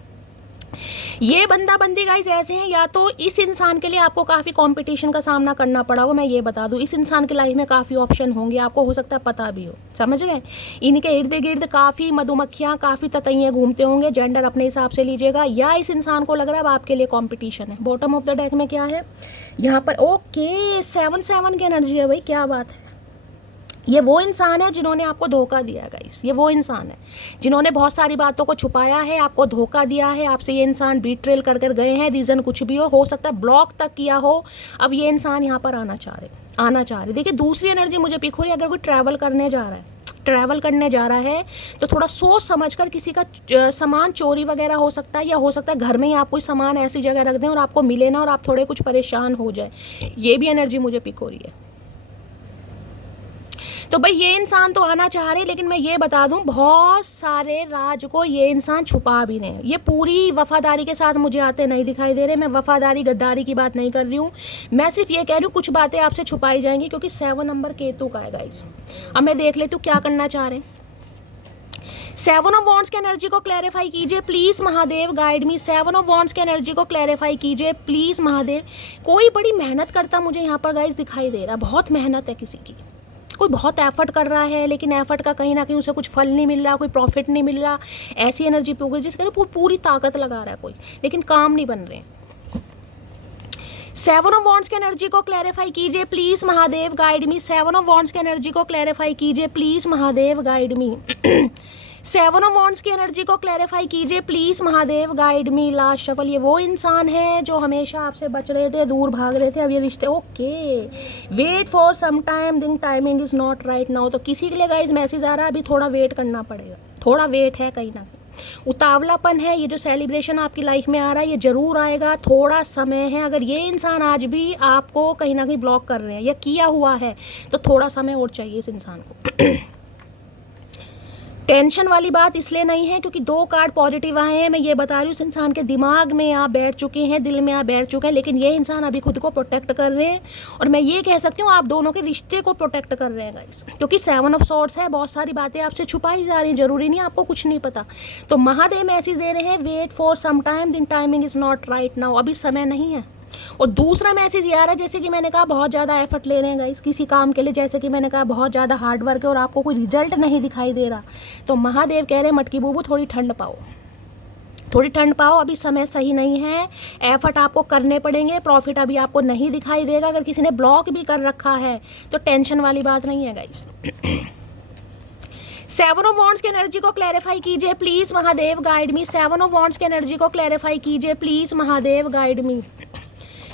ये बंदा बंदी गाइस ऐसे हैं, या तो इस इंसान के लिए आपको काफ़ी कंपटीशन का सामना करना पड़ा हो, मैं ये बता दूं, इस इंसान की लाइफ में काफ़ी ऑप्शन होंगे, आपको हो सकता है पता भी हो, समझ रहे हैं। इनके इर्द गिर्द काफ़ी मधुमक्खियाँ, काफ़ी ततैयाँ घूमते होंगे, जेंडर अपने हिसाब से लीजिएगा, या इस इंसान को लग रहा है अब आपके लिए कॉम्पिटिशन है। बॉटम ऑफ द डेक में क्या है यहाँ पर? ओके, 7 की एनर्जी है भाई, क्या बात है। ये वो इंसान है जिन्होंने आपको धोखा दिया गाइस, ये वो इंसान है जिन्होंने बहुत सारी बातों को छुपाया है, आपको धोखा दिया है, आपसे ये इंसान बीट्रेल कर कर गए हैं, रीज़न कुछ भी हो सकता है ब्लॉक तक किया हो। अब ये इंसान यहाँ पर आना चाह रहे। देखिए, दूसरी एनर्जी मुझे पिक हो रही है, अगर कोई ट्रैवल करने जा रहा है तो थोड़ा सोच समझ कर, किसी का सामान चोरी वगैरह हो सकता है, या हो सकता है घर में ही आप कोई सामान ऐसी जगह रख दें और आपको मिले ना, और आप थोड़े कुछ परेशान हो जाए, ये भी एनर्जी मुझे पिक हो रही है। तो भाई ये इंसान तो आना चाह रहे, लेकिन मैं ये बता दूं, बहुत सारे राज को ये इंसान छुपा भी रहे हैं। ये पूरी वफादारी के साथ मुझे आते नहीं दिखाई दे रहे। मैं वफादारी गद्दारी की बात नहीं कर रही हूँ, मैं सिर्फ ये कह रही हूँ कुछ बातें आपसे छुपाई जाएंगी, क्योंकि 7 नंबर केतु का है गाइस। अब मैं देख लेती हूँ क्या करना चाह रहे हैं। 7 ऑफ वॉन्ड्स की एनर्जी को क्लैरिफाई कीजिए please Mahadev, guide me. 7 of wands की एनर्जी को क्लैरिफाई कीजिए प्लीज महादेव। कोई बड़ी मेहनत करता मुझे यहाँ पर गाइस दिखाई दे रहा, बहुत मेहनत है किसी की, कोई बहुत एफर्ट कर रहा है, लेकिन एफर्ट का कहीं ना कहीं उसे कुछ फल नहीं मिल रहा, कोई प्रॉफिट नहीं मिल रहा। ऐसी एनर्जी पे जिसके लिए पूरी ताकत लगा रहा है कोई, लेकिन काम नहीं बन रहे हैं। 7 ऑफ वॉन्ड्स की एनर्जी को क्लैरिफाई कीजिए please Mahadev, guide me. 7 of wands की एनर्जी को क्लैरिफाई कीजिए please Mahadev, guide me. 7 of wands की एनर्जी को क्लैरिफाई कीजिए please Mahadev, guide me. Last shuffle, ये वो इंसान है जो हमेशा आपसे बच रहे थे, दूर भाग रहे थे, अब ये रिश्ते। Okay, wait for some time, दिन timing is not right now. तो किसी के लिए गाइस मैसेज आ रहा है, अभी थोड़ा वेट करना पड़ेगा, थोड़ा वेट है, कहीं ना कहीं उतावलापन है। ये जो सेलिब्रेशन आपकी लाइफ में आ रहा है ये जरूर आएगा, थोड़ा समय है। अगर ये इंसान आज भी आपको कहीं ना कहीं ब्लॉक कर रहे हैं या किया हुआ है, तो थोड़ा समय और चाहिए इस इंसान को। टेंशन वाली बात इसलिए नहीं है क्योंकि 2 कार्ड पॉजिटिव आए हैं। मैं ये बता रही हूँ, इस इंसान के दिमाग में आप बैठ चुके हैं, दिल में आप बैठ चुके हैं, लेकिन ये इंसान अभी खुद को प्रोटेक्ट कर रहे हैं। और मैं ये कह सकती हूँ आप दोनों के रिश्ते को प्रोटेक्ट कर रहे हैं गाइस, क्योंकि 7 ऑफ सॉर्ड्स है, बहुत सारी बातें आपसे छुपाई जा रही हैं, जरूरी नहीं आपको कुछ नहीं पता। तो महादेव मैसेज दे रहे हैं, वेट फॉर सम टाइम, दिन timing is not right now, अभी समय नहीं है। और दूसरा मैसेज ये आ रहा है, जैसे कि मैंने कहा बहुत ज़्यादा एफर्ट ले रहे हैं गाइस किसी काम के लिए, जैसे कि मैंने कहा बहुत ज़्यादा हार्ड वर्क है और आपको कोई रिजल्ट नहीं दिखाई दे रहा। तो महादेव कह रहे हैं मटकी बूबू थोड़ी ठंड पाओ, थोड़ी ठंड पाओ, अभी समय सही नहीं है, एफर्ट आपको करने पड़ेंगे, प्रॉफिट अभी आपको नहीं दिखाई देगा। अगर किसी ने ब्लॉक भी कर रखा है तो टेंशन वाली बात नहीं है गाइस। 7 ऑफ वॉन्ड्स की एनर्जी को क्लैरिफाई कीजिए please Mahadev, guide me. 7 of wands की एनर्जी को क्लैरिफाई कीजिए please Mahadev, guide me.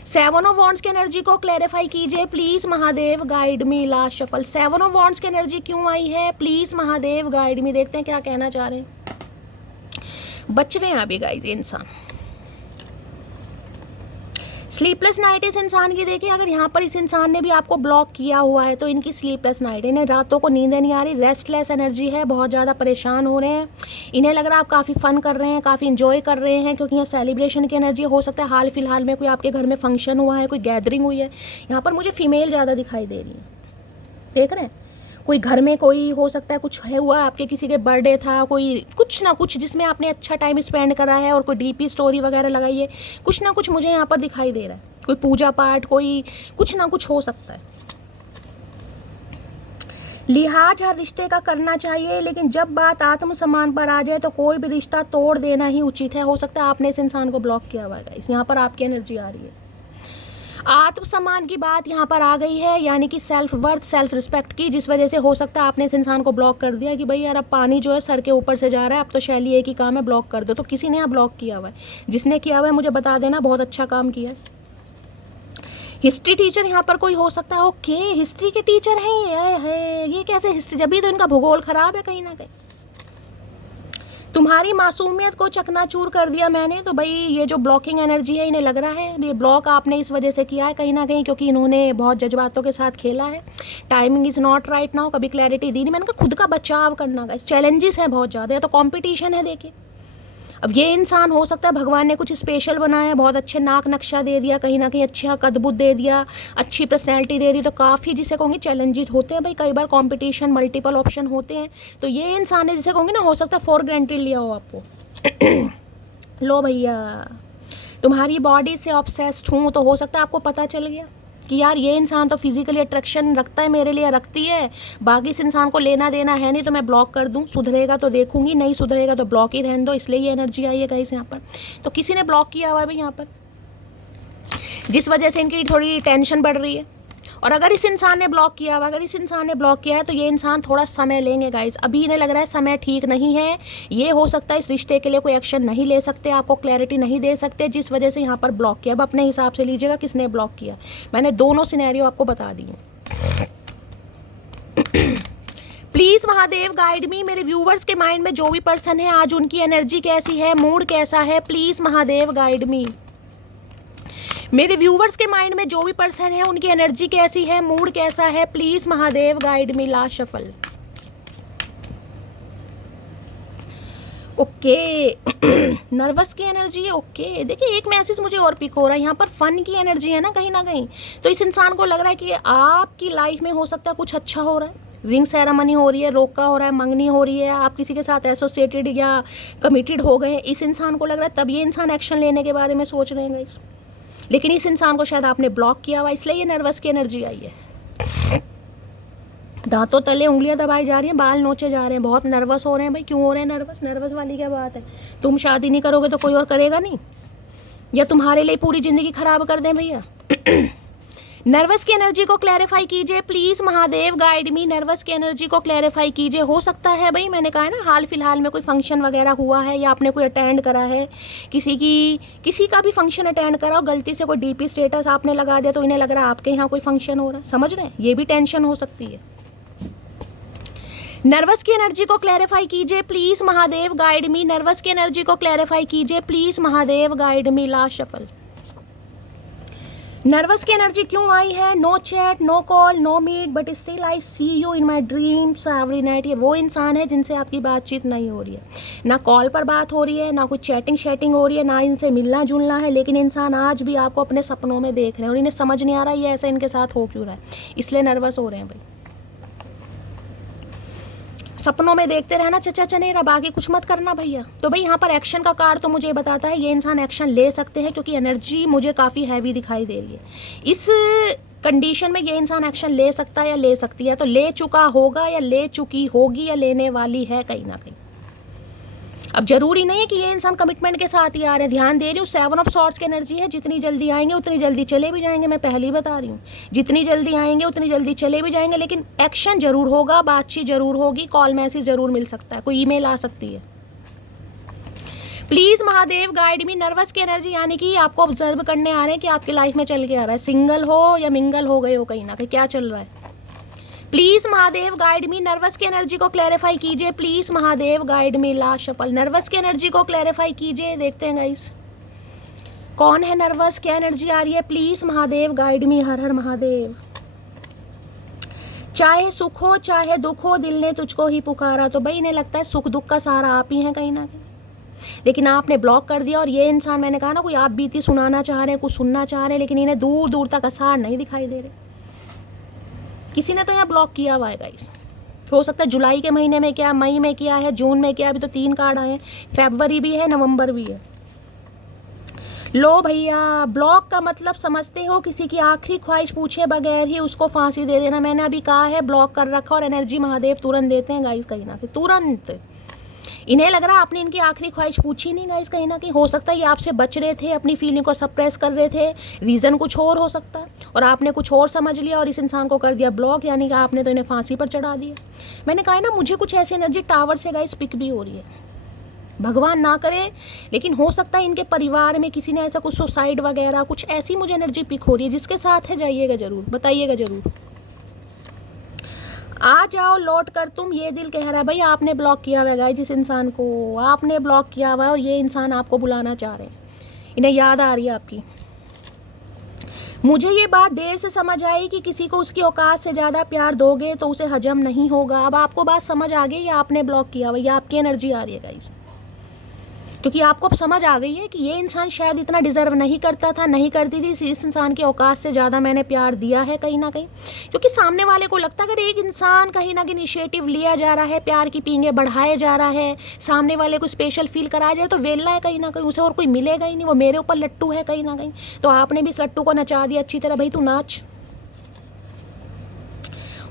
7 of wands की एनर्जी को क्लैरिफाई कीजिए please Mahadev, guide me. Last shuffle, 7 of wands की एनर्जी क्यों आई है, प्लीज महादेव, गाइड मी। देखते हैं क्या कहना चाह रहे हैं। बच रहे हैं अभी गाइस ये इंसान। स्लीपलेस नाइट इस इंसान की देखिए, अगर यहाँ पर इस इंसान ने भी आपको ब्लॉक किया हुआ है तो इनकी स्लीपलेस नाइट है। इन्हें रातों को नींद नहीं आ रही, रेस्टलेस एनर्जी है, बहुत ज़्यादा परेशान हो रहे हैं। इन्हें लग रहा है आप काफ़ी फन कर रहे हैं, काफ़ी इंजॉय कर रहे हैं, क्योंकि यहाँ सेलिब्रेशन की एनर्जी हो सकता है हाल फिलहाल में कोई आपके घर में फंक्शन हुआ है, कोई गैदरिंग हुई है। यहाँ पर मुझे फीमेल ज़्यादा दिखाई दे रही है, देख रहे हैं? कोई घर में कोई हो सकता है कुछ है हुआ, आपके किसी के बर्थडे था, कोई कुछ ना कुछ जिसमें आपने अच्छा टाइम स्पेंड करा है और कोई डीपी स्टोरी वगैरह लगाई है, कुछ ना कुछ मुझे यहाँ पर दिखाई दे रहा है। कोई पूजा पाठ, कोई कुछ ना कुछ हो सकता है। लिहाज हर रिश्ते का करना चाहिए, लेकिन जब बात आत्मसम्मान पर आ जाए तो कोई भी रिश्ता तोड़ देना ही उचित है। हो सकता है आपने इस इंसान को ब्लॉक किया हुआ है गाइस, यहाँ पर आपकी एनर्जी आ रही है। आत्मसम्मान की बात यहाँ पर आ गई है, यानी कि सेल्फ वर्थ, सेल्फ रिस्पेक्ट की, जिस वजह से हो सकता है आपने इस इंसान को ब्लॉक कर दिया कि भाई यार अब पानी जो है सर के ऊपर से जा रहा है, अब तो शैली एक ही काम है, ब्लॉक कर दो। तो किसी ने यहाँ ब्लॉक किया हुआ है, जिसने किया हुआ है मुझे बता देना, बहुत अच्छा काम किया है। हिस्ट्री टीचर यहाँ पर कोई हो सकता है। ओके, हिस्ट्री के टीचर हैं ये कैसे हिस्ट्री, जब भी तो इनका भूगोल खराब है कहीं ना कहीं। तुम्हारी मासूमियत को चकनाचूर कर दिया मैंने, तो भाई ये जो ब्लॉकिंग एनर्जी है, इन्हें लग रहा है ये ब्लॉक आपने इस वजह से किया है कहीं ना कहीं, क्योंकि इन्होंने बहुत जज्बातों के साथ खेला है। Timing is not right now, कभी क्लैरिटी दी नहीं। मैंने कहा खुद का बचाव करना का चैलेंजेस हैं बहुत ज़्यादा, तो कॉम्पिटिशन है। देखिए अब ये इंसान हो सकता है भगवान ने कुछ स्पेशल बनाया, बहुत अच्छे नाक नक्शा दे दिया, कहीं ना कहीं अच्छा कदबुद दे दिया, अच्छी पर्सनैलिटी दे दी, तो काफ़ी जिसे कहूँगी चैलेंजेस होते हैं भाई, कई बार कंपटीशन, मल्टीपल ऑप्शन होते हैं। तो ये इंसान है जिसे कहूँगी ना, हो सकता है फॉर ग्रांटेड लिया हो आपको। लो भैया, तुम्हारी बॉडी से ऑब्सेस्ड हूँ, तो हो सकता है आपको पता चल गया कि यार ये इंसान तो फिजिकली अट्रैक्शन रखता है मेरे लिए, रखती है, बाकी इस इंसान को लेना देना है नहीं, तो मैं ब्लॉक कर दूं। सुधरेगा तो देखूंगी, नहीं सुधरेगा तो ब्लॉक ही रहने दो। इसलिए ये एनर्जी आई है गाइस यहाँ पर। तो किसी ने ब्लॉक किया हुआ है भाई यहाँ पर, जिस वजह से इनकी थोड़ी टेंशन बढ़ रही है। और अगर इस इंसान ने ब्लॉक किया हुआ, अगर इस इंसान ने ब्लॉक किया है, तो ये इंसान थोड़ा समय लेंगे गाइस। अभी इन्हें लग रहा है समय ठीक नहीं है, ये हो सकता है इस रिश्ते के लिए कोई एक्शन नहीं ले सकते, आपको क्लैरिटी नहीं दे सकते, जिस वजह से यहाँ पर ब्लॉक किया। अब अपने हिसाब से लीजिएगा किसने ब्लॉक किया। मैंने दोनों सिनेरियो आपको बता दिए। प्लीज महादेव गाइड मी, मेरे व्यूवर्स के माइंड में जो भी पर्सन है आज उनकी एनर्जी कैसी है, मूड कैसा है, प्लीज महादेव गाइड मी। मेरे व्यूवर्स के माइंड में जो भी पर्सन है उनकी एनर्जी कैसी है, मूड कैसा है, please Mahadev guide me. Last shuffle. Okay nervous की एनर्जी है। ओके देखिए एक मैसेज मुझे और पिक हो रहा है, यहाँ पर फन की एनर्जी है ना कहीं ना कहीं। तो इस इंसान को लग रहा है कि आपकी लाइफ में हो सकता है कुछ अच्छा हो रहा है, रिंग सेरेमनी हो रही है, रोका हो रहा है, मंगनी हो रही है, आप किसी के साथ एसोसिएटेड या कमिटेड हो गए। इस इंसान को लग रहा है, तब ये इंसान एक्शन लेने के बारे में सोच रहे हैं गाइस। लेकिन इस इंसान को शायद आपने ब्लॉक किया हुआ, इसलिए ये नर्वस की एनर्जी आई है। दांतों तले उंगलियां दबाई जा रही हैं, बाल नोचे जा रहे हैं, बहुत नर्वस हो रहे हैं भाई। क्यों हो रहे हैं नर्वस? नर्वस वाली क्या बात है? तुम शादी नहीं करोगे तो कोई और करेगा नहीं, या तुम्हारे लिए पूरी जिंदगी खराब कर दें भैया? नर्वस की एनर्जी को क्लैरिफाई कीजिए please Mahadev guide me. Nervous की एनर्जी को क्लैरिफाई कीजिए। हो सकता है भाई, मैंने कहा है ना, हाल फिलहाल में कोई फंक्शन वगैरह हुआ है, या आपने कोई अटेंड करा है, किसी का भी फंक्शन अटेंड करा और गलती से कोई डीपी स्टेटस आपने लगा दिया, तो इन्हें लग रहा है आपके यहाँ कोई फंक्शन हो रहा है। समझ रहे हैं? ये भी टेंशन हो सकती है। नर्वस की एनर्जी को क्लैरिफाई कीजिए please Mahadev guide me. Nervous की एनर्जी को क्लैरिफाई कीजिए please Mahadev guide me. Last shuffle. Nervous की एनर्जी क्यों आई है? No chat, no call, no meet, but still I see you in my dreams every night. ये वो इंसान है जिनसे आपकी बातचीत नहीं हो रही है, ना कॉल पर बात हो रही है, ना कुछ चैटिंग शेटिंग हो रही है, ना इनसे मिलना जुलना है, लेकिन इंसान आज भी आपको अपने सपनों में देख रहे हैं और इन्हें समझ नहीं आ रहा ये ऐसा इनके साथ हो क्यों रहा है, इसलिए नर्वस हो रहे हैं भाई। सपनों में देखते रहना चचा चनेरा, बाकी कुछ मत करना भैया। तो भाई यहाँ पर एक्शन का कार्ड तो मुझे बताता है ये इंसान एक्शन ले सकते हैं, क्योंकि एनर्जी मुझे काफ़ी हैवी दिखाई दे रही है। इस कंडीशन में ये इंसान एक्शन ले सकता है या ले सकती है, तो ले चुका होगा या ले चुकी होगी या लेने वाली है कहीं ना कहीं। अब जरूरी नहीं है कि ये इंसान कमिटमेंट के साथ ही आ रहे हैं। ध्यान दे रही हूँ, 7 ऑफ सॉर्ड्स की एनर्जी है। जितनी जल्दी आएंगे उतनी जल्दी चले भी जाएंगे, मैं पहले ही बता रही हूँ। जितनी जल्दी आएंगे उतनी जल्दी चले भी जाएंगे, लेकिन एक्शन जरूर होगा, बातचीत जरूर होगी, कॉल मैसेज जरूर मिल सकता है, कोई ईमेल आ सकती है। Please Mahadev guide me. Nervous की एनर्जी यानी कि आपको ऑब्जर्व करने आ रहे हैं कि आपकी लाइफ में चल के आ रहा है, सिंगल हो या मिंगल हो गए हो, कहीं ना कहीं क्या चल रहा है। Please Mahadev guide me, nervous की एनर्जी को क्लैरिफाई कीजिए। Please Mahadev guide me, last shuffle, nervous की एनर्जी को क्लैरिफाई कीजिए। देखते हैं गाइस कौन है नर्वस, क्या एनर्जी आ रही है। प्लीज महादेव गाइड मी, हर हर महादेव। चाहे सुख हो चाहे दुख हो, दिल ने तुझको ही पुकारा। तो भाई इन्हें लगता है सुख दुख का सहारा आप ही हैं कहीं ना कहीं, लेकिन आपने ब्लॉक कर दिया। और ये इंसान, मैंने कहा ना, कोई आप बीती सुनाना चाह रहे हैं, कुछ सुनना चाह रहे हैं, लेकिन इन्हें दूर दूर तक आसार नहीं दिखाई दे रहे। किसी ने तो यहाँ ब्लॉक किया हुआ है गाइस। हो सकता है जुलाई के महीने में किया, मई में किया है, जून में किया, अभी तो 3 कार्ड आए हैं, फरवरी भी है, नवंबर भी है। लो भैया, ब्लॉक का मतलब समझते हो, किसी की आखिरी ख्वाहिश पूछे बगैर ही उसको फांसी दे देना। मैंने अभी कहा है ब्लॉक कर रखा, और एनर्जी महादेव तुरंत देते हैं गाइस, कहीं ना कहीं तुरंत। इन्हें लग रहा है आपने इनकी आखिरी ख्वाहिश पूछी नहीं गाइस, कहीं ना कहीं। हो सकता है ये आपसे बच रहे थे, अपनी फीलिंग को सप्रेस कर रहे थे, रीज़न कुछ और हो सकता है, और आपने कुछ और समझ लिया और इस इंसान को कर दिया ब्लॉक, यानी कि आपने तो इन्हें फांसी पर चढ़ा दिया। मैंने कहा ना, मुझे कुछ ऐसी एनर्जी टावर से गाइस पिक भी हो रही है, भगवान ना करे, लेकिन हो सकता है इनके परिवार में किसी ने ऐसा कुछ सुसाइड वगैरह, कुछ ऐसी मुझे एनर्जी पिक हो रही है। जिसके साथ है जाइएगा ज़रूर, बताइएगा ज़रूर। आ जाओ लौट कर तुम, ये दिल कह रहा है। भाई आपने ब्लॉक किया हुआ है जिस इंसान को, आपने ब्लॉक किया हुआ है, और ये इंसान आपको बुलाना चाह रहे हैं। इन्हें याद आ रही है आपकी। मुझे ये बात देर से समझ आई कि किसी को उसकी औकात से ज़्यादा प्यार दोगे तो उसे हजम नहीं होगा। अब आपको बात समझ आ गई, या आपने ब्लॉक किया हुआ, या आपकी एनर्जी आ रही है गाइस, क्योंकि आपको अब समझ आ गई है कि ये इंसान शायद इतना डिजर्व नहीं करता था, नहीं करती थी। इस इंसान की औकात से ज़्यादा मैंने प्यार दिया है कहीं ना कहीं, क्योंकि सामने वाले को लगता है अगर एक इंसान कहीं ना कहीं इनिशिएटिव लिया जा रहा है, प्यार की पींगे बढ़ाए जा रहा है, सामने वाले को स्पेशल फील कराया जा रहा है, तो वेला है कहीं ना कहीं, उसे और कोई मिलेगा ही नहीं, वो मेरे ऊपर लट्टू है कहीं ना कहीं। तो आपने भी इस लट्टू को नचा दिया अच्छी तरह, भाई तू नाच।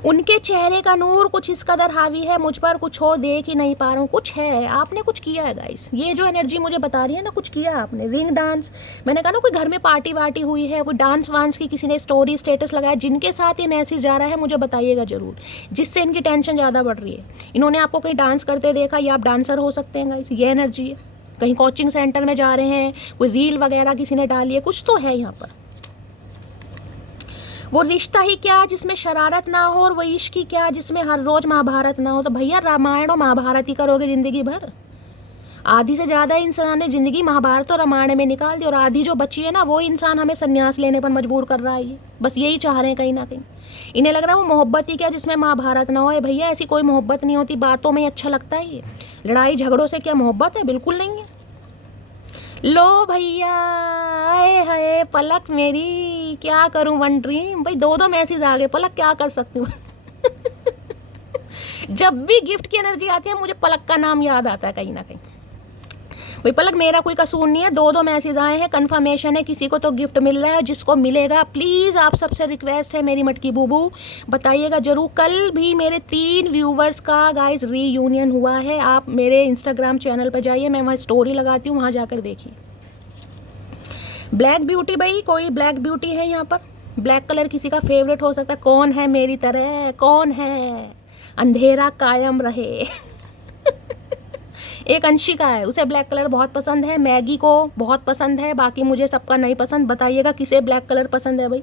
उनके चेहरे का नूर कुछ इस कदर हावी है मुझ पर, कुछ और देख ही नहीं पा रहा हूँ। कुछ है, आपने कुछ किया है गाइस। ये जो एनर्जी मुझे बता रही है ना, कुछ किया आपने। रिंग डांस, मैंने कहा ना, कोई घर में पार्टी वार्टी हुई है, कोई डांस वांस की किसी ने स्टोरी स्टेटस लगाया, जिनके साथ ये मैसेज जा रहा है मुझे बताइएगा ज़रूर, जिससे इनकी टेंशन ज़्यादा बढ़ रही है। इन्होंने आपको कहीं डांस करते देखा, या आप डांसर हो सकते हैं गाइस, ये एनर्जी है। कहीं कोचिंग सेंटर में जा रहे हैं, कोई रील वगैरह किसी ने डाली है, कुछ तो है यहाँ पर। वो रिश्ता ही क्या जिसमें शरारत ना हो, और वो इश्क ही क्या जिसमें हर रोज महाभारत ना हो। तो भैया रामायण और महाभारत ही करोगे जिंदगी भर। आधी से ज़्यादा इंसान ने जिंदगी महाभारत और रामायण में निकाल दी, और आधी जो बची है ना, वो इंसान हमें संन्यास लेने पर मजबूर कर रहा है। ये बस यही चाह रहे हैं कहीं ना कहीं। इन्हें लग रहा है वो मोहब्बत ही क्या जिसमें महाभारत ना हो। भैया ऐसी कोई मोहब्बत नहीं होती, बातों में अच्छा लगता है। ये लड़ाई झगड़ों से क्या मोहब्बत है? बिल्कुल नहीं है। लो भैया, आए हाय पलक मेरी, क्या करूं वन ड्रीम। भाई 2 मैसेज आ गए, पलक क्या कर सकती हूँ। जब भी गिफ्ट की एनर्जी आती है मुझे पलक का नाम याद आता है कहीं ना कहीं। भाई पलक मेरा कोई कसूर नहीं है, 2 मैसेज आए हैं, कंफर्मेशन है, किसी को तो गिफ्ट मिल रहा है। जिसको मिलेगा प्लीज़ आप सबसे रिक्वेस्ट है मेरी मटकी बूबू, बताइएगा जरूर। कल भी मेरे 3 व्यूवर्स का गाइस रीयूनियन हुआ है। आप मेरे इंस्टाग्राम चैनल पर जाइए, मैं वहाँ स्टोरी लगाती हूँ, वहाँ जाकर देखिए। ब्लैक ब्यूटी, भाई कोई ब्लैक ब्यूटी है यहाँ पर? ब्लैक कलर किसी का फेवरेट हो सकता है। कौन है मेरी तरह, कौन है? अंधेरा कायम रहे। एक अंशिका है, उसे ब्लैक कलर बहुत पसंद है, मैगी को बहुत पसंद है, बाकी मुझे सबका नहीं पसंद। बताइएगा किसे ब्लैक कलर पसंद है भाई।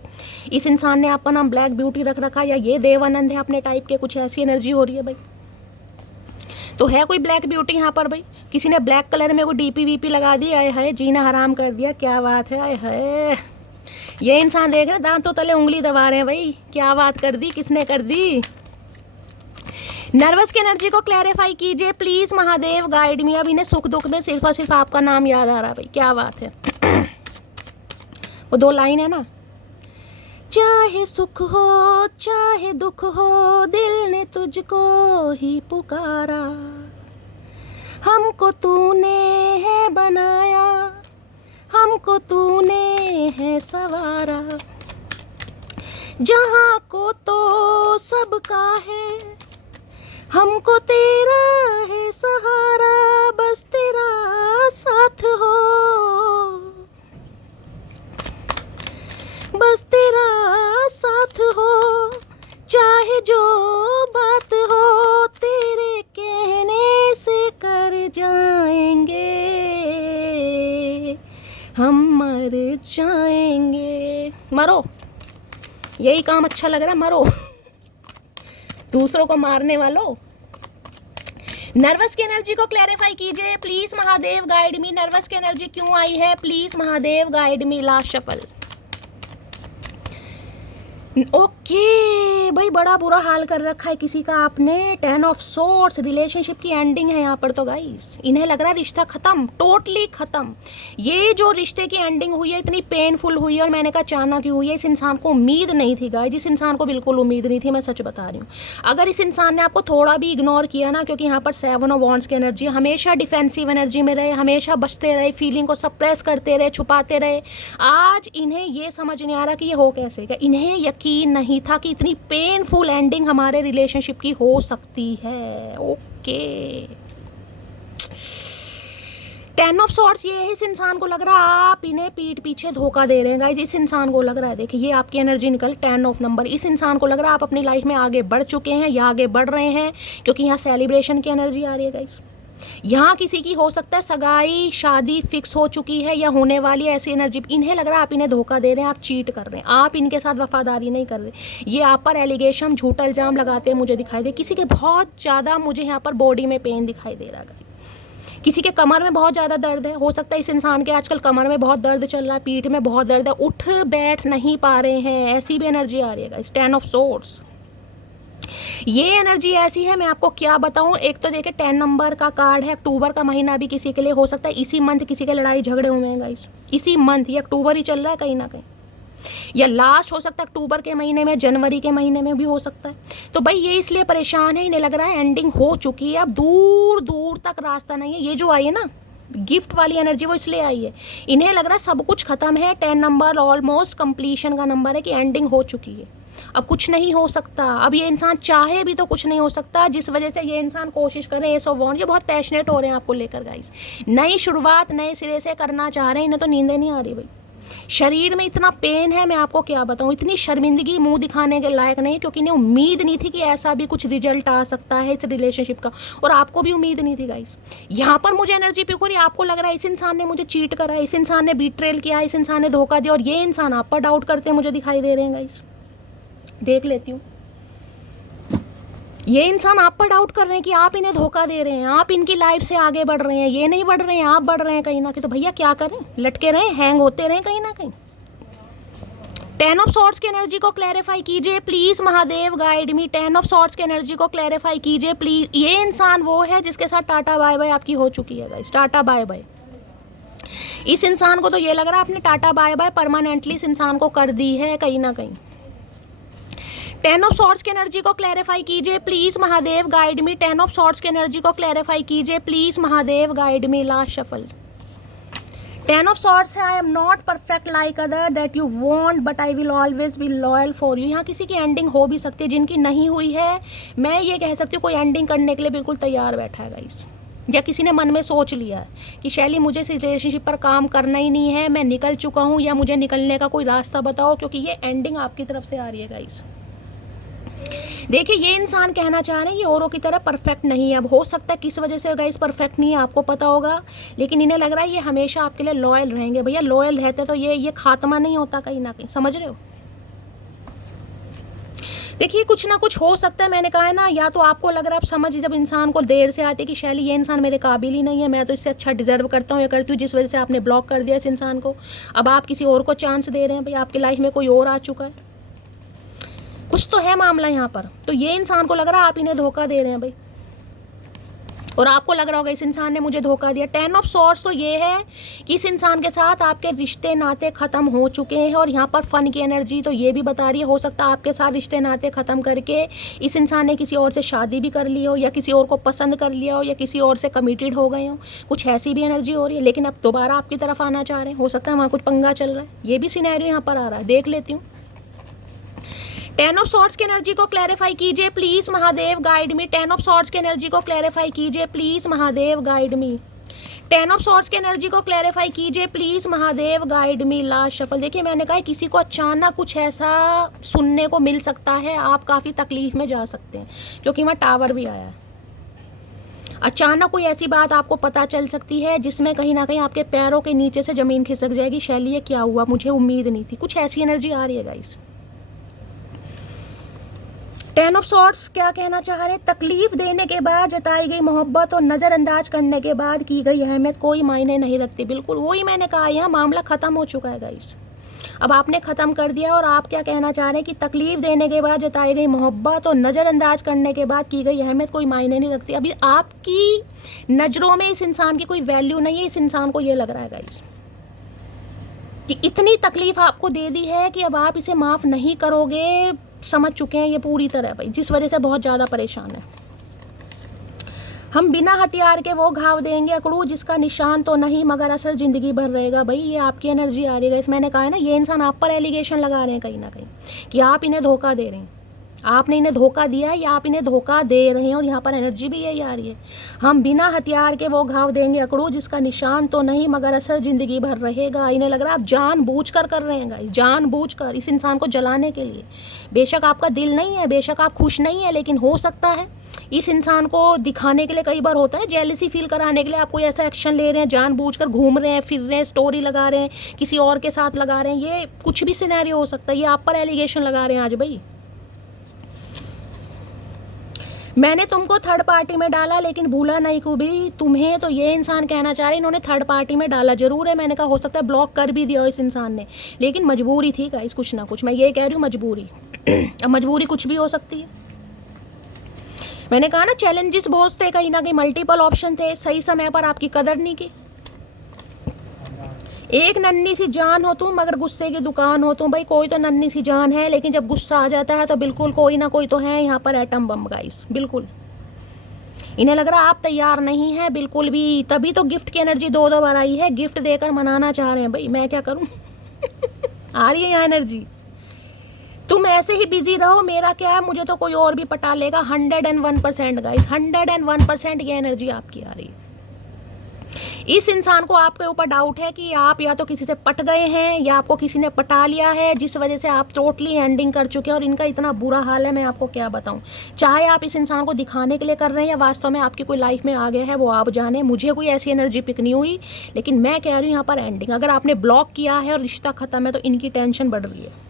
इस इंसान ने आपका नाम ब्लैक ब्यूटी रख रखा, या ये देवानंद है अपने टाइप के, कुछ ऐसी एनर्जी हो रही है भाई। तो है कोई ब्लैक ब्यूटी यहाँ पर भाई? किसी ने ब्लैक कलर में कोई डीपी वीपी लगा दी, आए हाय जीना हराम कर दिया, क्या बात है, आए हाय। ये इंसान देख रहे दांतों तले उंगली दबा रहे हैं भाई, क्या बात कर दी, किसने कर दी। नर्वस की एनर्जी को क्लैरिफाई कीजिए प्लीज महादेव गाइड मी। अब इन्हें सुख दुख में सिर्फ और सिर्फ आपका नाम याद आ रहा है भाई, क्या बात है। वो 2 लाइन है ना, चाहे सुख हो चाहे दुख हो, दिल ने तुझको ही पुकारा, हमको तूने है बनाया, हमको तूने है सवारा, जहाँ को तो सबका है, हमको तेरा है सहारा, बस तेरा साथ हो, बस तेरा साथ हो, चाहे जो बात हो, तेरे कहने से कर जाएंगे, हम मर जाएंगे। मरो, यही काम अच्छा लग रहा है, मरो। दूसरों को मारने वालों। नर्वस की एनर्जी को क्लैरिफाई कीजिए please Mahadev, guide me. Nervous की एनर्जी क्यों आई है please Mahadev, guide me. Last shuffle. Okay भाई, बड़ा बुरा हाल कर रखा है किसी का आपने। 10 ऑफ सोर्ड्स, रिलेशनशिप की एंडिंग है यहाँ पर तो गाइस। इन्हें लग रहा है रिश्ता खत्म, टोटली खत्म। ये जो रिश्ते की एंडिंग हुई है इतनी पेनफुल हुई है, और मैंने कहा अचानक क्यों हुई है। इस इंसान को उम्मीद नहीं थी गाइस, जिस इंसान को बिल्कुल उम्मीद नहीं थी, मैं सच बता रही हूँ। अगर इस इंसान ने आपको थोड़ा भी इग्नोर किया ना, क्योंकि यहाँ पर 7 ऑफ वॉन्ड्स की एनर्जी, हमेशा डिफेंसिव एनर्जी में रहे, हमेशा बचते रहे, फीलिंग को सप्रेस करते रहे, छुपाते रहे। आज इन्हें ये समझ नहीं आ रहा कि ये हो कैसे गया। इन्हें यकीन नहीं था कि इतनी पेनफुल एंडिंग हमारे रिलेशनशिप की हो सकती है। ओके, 10 ऑफ सॉर्ड्स, ये इस इंसान को लग रहा है आप इन्हें पीठ पीछे धोखा दे रहे हैं गाइस। इस इंसान को लग रहा है, देखिए ये आपकी एनर्जी निकल 10 ऑफ नंबर। इस इंसान को लग रहा है आप अपनी लाइफ में आगे बढ़ चुके हैं या आगे बढ़ रहे हैं, क्योंकि यहाँ सेलिब्रेशन की एनर्जी आ रही है गाइस। यहाँ किसी की हो सकता है सगाई, शादी फिक्स हो चुकी है या होने वाली है, ऐसी एनर्जी। इन्हें लग रहा है आप इन्हें धोखा दे रहे हैं, आप चीट कर रहे हैं, आप इनके साथ वफादारी नहीं कर रहे। ये आप पर एलिगेशन, झूठा इल्जाम लगाते हैं मुझे दिखाई दे। किसी के बहुत ज़्यादा मुझे यहाँ पर बॉडी में पेन दिखाई दे रहा है। किसी के कमर में बहुत ज़्यादा दर्द है, हो सकता है इस इंसान के आजकल कमर में बहुत दर्द चल रहा है, पीठ में बहुत दर्द है, उठ बैठ नहीं पा रहे हैं, ऐसी भी एनर्जी आ रही है गाइस। 10 ऑफ सोर्ड्स, ये एनर्जी ऐसी है, मैं आपको क्या बताऊं। एक तो देखिए 10 नंबर का कार्ड है, अक्टूबर का महीना भी किसी के लिए हो सकता है, इसी मंथ किसी के लड़ाई झगड़े हुए हैं गाइस, इसी मंथ, ये अक्टूबर ही चल रहा है कहीं ना कहीं, या लास्ट हो सकता है अक्टूबर के महीने में, जनवरी के महीने में भी हो सकता है। तो भाई ये इसलिए परेशान है, इन्हें लग रहा है एंडिंग हो चुकी है, अब दूर दूर तक रास्ता नहीं है। ये जो आई है ना गिफ्ट वाली एनर्जी, वो इसलिए आई है, इन्हें लग रहा है सब कुछ खत्म है। 10 नंबर ऑलमोस्ट कंप्लीशन का नंबर है कि एंडिंग हो चुकी है, अब कुछ नहीं हो सकता। अब ये इंसान चाहे भी तो कुछ नहीं हो सकता, जिस वजह से ये इंसान कोशिश कर रहे हैं। एस ऑफ वॉन्ड, ये बहुत पैशनेट हो रहे हैं आपको लेकर गाइस, नई शुरुआत नए सिरे से करना चाह रहे हैं। इन्हें तो नींदें नहीं आ रही भाई, शरीर में इतना पेन है, मैं आपको क्या बताऊं। इतनी शर्मिंदगी मुंह दिखाने के लायक नहीं, क्योंकि इन्हें उम्मीद नहीं थी कि ऐसा भी कुछ रिजल्ट आ सकता है इस रिलेशनशिप का, और आपको भी उम्मीद नहीं थी गाइस। यहाँ पर मुझे एनर्जी पिक हो रही है, आपको लग रहा है इस इंसान ने मुझे चीट करा, इस इंसान ने बीट्रेल किया, इस इंसान ने धोखा दिया, और ये इंसान आप पर डाउट करते मुझे दिखाई दे रहे हैं गाइस। देख लेती हूँ, ये इंसान आप पर डाउट कर रहे हैं कि आप इन्हें धोखा दे रहे हैं, आप इनकी लाइफ से आगे बढ़ रहे हैं, ये नहीं बढ़ रहे हैं, आप बढ़ रहे हैं कहीं ना कहीं। तो भैया क्या करें, लटके रहें, हैंग होते रहें कहीं ना कहीं। 10 ऑफ सॉर्ड्स की एनर्जी को क्लैरिफाई कीजिए please Mahadev, guide me. 10 of swords की एनर्जी को क्लैरिफाई कीजिए प्लीज। ये इंसान वो है जिसके साथ टाटा बाय बाय आपकी हो चुकी है गाइस, टाटा बाय बाय। इस इंसान को तो ये लग रहा है आपने टाटा बाय बाय परमानेंटली इस इंसान को कर दी है कहीं ना कहीं। 10 ऑफ सॉर्ड्स की एनर्जी को क्लैरिफाई कीजिए please Mahadev, guide me. 10 of swords की एनर्जी को क्लैरिफाई कीजिए please Mahadev, guide me. Last shuffle. 10 of swords है, I am not perfect like other that you want but I will always be loyal for you. यहाँ किसी की ending हो भी सकती है, जिनकी नहीं हुई है मैं ये कह सकती हूँ कोई एंडिंग करने के लिए बिल्कुल तैयार बैठा है गाइस, या किसी ने मन में सोच लिया है कि शैली मुझे इस रिलेशनशिप पर काम करना ही नहीं है, मैं निकल चुका हूँ, या मुझे निकलने का कोई रास्ता बताओ, क्योंकि ये एंडिंग आपकी तरफ से आ रही है गाइस। देखिए ये इंसान कहना चाह रहे हैं ये औरों की तरह परफेक्ट नहीं है। अब हो सकता है किस वजह से गाइस परफेक्ट नहीं है आपको पता होगा, लेकिन इन्हें लग रहा है ये हमेशा आपके लिए लॉयल रहेंगे। भैया लॉयल रहते तो ये खात्मा नहीं होता कहीं ना कहीं, समझ रहे हो। देखिए कुछ ना कुछ हो सकता है, मैंने कहा है ना, या तो आपको लग रहा है, आप समझ, जब इंसान को देर से आती है कि शैली ये इंसान मेरे काबिल ही नहीं है, मैं तो इससे अच्छा डिजर्व करता हूँ या करती हूँ, जिस वजह से आपने ब्लॉक कर दिया इस इंसान को। अब आप किसी और को चांस दे रहे हैं, भाई आपकी लाइफ में कोई और आ चुका है, कुछ तो है मामला यहाँ पर। तो ये इंसान को लग रहा है आप इन्हें धोखा दे रहे हैं भाई, और आपको लग रहा होगा इस इंसान ने मुझे धोखा दिया। 10 ऑफ सॉर्ड्स तो ये है कि इस इंसान के साथ आपके रिश्ते नाते ख़त्म हो चुके हैं, और यहाँ पर फन की एनर्जी तो ये भी बता रही है हो सकता है आपके साथ रिश्ते नाते ख़त्म करके इस इंसान ने किसी और से शादी भी कर ली हो, या किसी और को पसंद कर लिया हो, या किसी और से कमिटेड हो गए हो, कुछ ऐसी भी एनर्जी हो रही है। लेकिन अब दोबारा आपकी तरफ आना चाह रहे हैं, हो सकता है वहाँ कुछ पंगा चल रहा है, ये भी सिनेरियो यहाँ पर आ रहा है। देख लेती हूँ। 10 ऑफ सॉर्ड्स की एनर्जी को क्लैरिफाई कीजिए please Mahadev, guide me. 10 of swords की एनर्जी को क्लैरिफाई कीजिए please Mahadev, guide me. 10 of swords की एनर्जी को क्लैरिफाई कीजिए please Mahadev, guide me. Last shuffle. देखिए मैंने कहा किसी को अचानक कुछ ऐसा सुनने को मिल सकता है, आप काफ़ी तकलीफ में जा सकते हैं, क्योंकि वहाँ टावर भी आया है। अचानक कोई ऐसी बात आपको पता चल सकती है जिसमें कहीं ना कहीं आपके पैरों के नीचे से ज़मीन खिसक जाएगी। शैली ये क्या हुआ, मुझे उम्मीद नहीं थी, कुछ ऐसी एनर्जी आ रही है गाइस। 10 ऑफ सॉर्ट्स क्या कहना चाह रहे हैं? तकलीफ देने के बाद जताई गई मोहब्बत और नज़रअंदाज करने के बाद की गई अहमियत कोई मायने नहीं रखती। बिल्कुल वही मैंने कहा, यहाँ मामला ख़त्म हो चुका है गाइस। अब आपने ख़त्म कर दिया और आप क्या कहना चाह रहे हैं कि तकलीफ देने के बाद जताई गई मोहब्बत और नज़रअंदाज करने के बाद की गई अहमियत कोई मायने नहीं रखती। अभी आपकी नज़रों में इस इंसान की कोई वैल्यू नहीं है। इस इंसान को ये लग रहा है गाइस कि इतनी तकलीफ आपको दे दी है कि अब आप इसे माफ़ नहीं करोगे। समझ चुके हैं ये पूरी तरह भाई, जिस वजह से बहुत ज़्यादा परेशान है। हम बिना हथियार के वो घाव देंगे अकड़ू जिसका निशान तो नहीं मगर असर ज़िंदगी भर रहेगा। भाई ये आपकी एनर्जी आ रही है। इसमें मैंने कहा है ना, ये इंसान आप पर एलिगेशन लगा रहे हैं कहीं ना कहीं कि आप इन्हें धोखा दे रहे हैं। आपने इन्हें धोखा दिया है या आप इन्हें धोखा दे रहे हैं, और यहाँ पर एनर्जी भी यही आ रही है। हम बिना हथियार के वो घाव देंगे अकड़ू जिसका निशान तो नहीं मगर असर ज़िंदगी भर रहेगा। इन्हें लग रहा है आप जानबूझकर कर रहे हैं गाइस, जानबूझकर इस इंसान को जलाने के लिए। बेशक आपका दिल नहीं है, बेशक आप खुश नहीं है, लेकिन हो सकता है इस इंसान को दिखाने के लिए, कई बार होता है जेलसी फील कराने के लिए आप कोई ऐसा एक्शन ले रहे हैं, जानबूझकर घूम रहे हैं, फिर रहे हैं, स्टोरी लगा रहे हैं, किसी और के साथ लगा रहे हैं। ये कुछ भी सिनेरियो हो सकता है। ये आप पर एलिगेशन लगा रहे हैं आज। भाई मैंने तुमको थर्ड पार्टी में डाला लेकिन भूला नहीं कभी तुम्हें, तो ये इंसान कहना चाह रहे इन्होंने थर्ड पार्टी में डाला जरूर है। मैंने कहा हो सकता है ब्लॉक कर भी दिया इस इंसान ने, लेकिन मजबूरी थी गाइस, कुछ ना कुछ। मैं ये कह रही हूँ मजबूरी। अब मजबूरी कुछ भी हो सकती है। मैंने कहा ना चैलेंजेस बहुत थे, कहीं ना कहीं मल्टीपल ऑप्शन थे, सही समय पर आपकी कदर नहीं की। एक नन्ही सी जान हो तुम मगर गुस्से की दुकान हो तुम। भाई कोई तो नन्ही सी जान है, लेकिन जब गुस्सा आ जाता है तो बिल्कुल कोई ना कोई तो है यहाँ पर एटम बम गाइस। बिल्कुल इन्हें लग रहा है आप तैयार नहीं है बिल्कुल भी, तभी तो गिफ्ट की एनर्जी दो बार आई है। गिफ्ट देकर मनाना चाह रहे हैं। भाई मैं क्या करूँ आ रही है यहाँ एनर्जी। तुम ऐसे ही बिजी रहो, मेरा क्या है, मुझे तो कोई और भी पटा लेगा। 101% गाइस, 101% ये एनर्जी आपकी आ रही है। इस इंसान को आपके ऊपर डाउट है कि आप या तो किसी से पट गए हैं या आपको किसी ने पटा लिया है, जिस वजह से आप टोटली एंडिंग कर चुके हैं। और इनका इतना बुरा हाल है, मैं आपको क्या बताऊं। चाहे आप इस इंसान को दिखाने के लिए कर रहे हैं या वास्तव में आपकी कोई लाइफ में आ गया है, वो आप जाने। मुझे कोई ऐसी एनर्जी पिक नहीं हुई, लेकिन मैं कह रही हूँ यहाँ पर एंडिंग। अगर आपने ब्लॉक किया है और रिश्ता खत्म है तो इनकी टेंशन बढ़ रही है।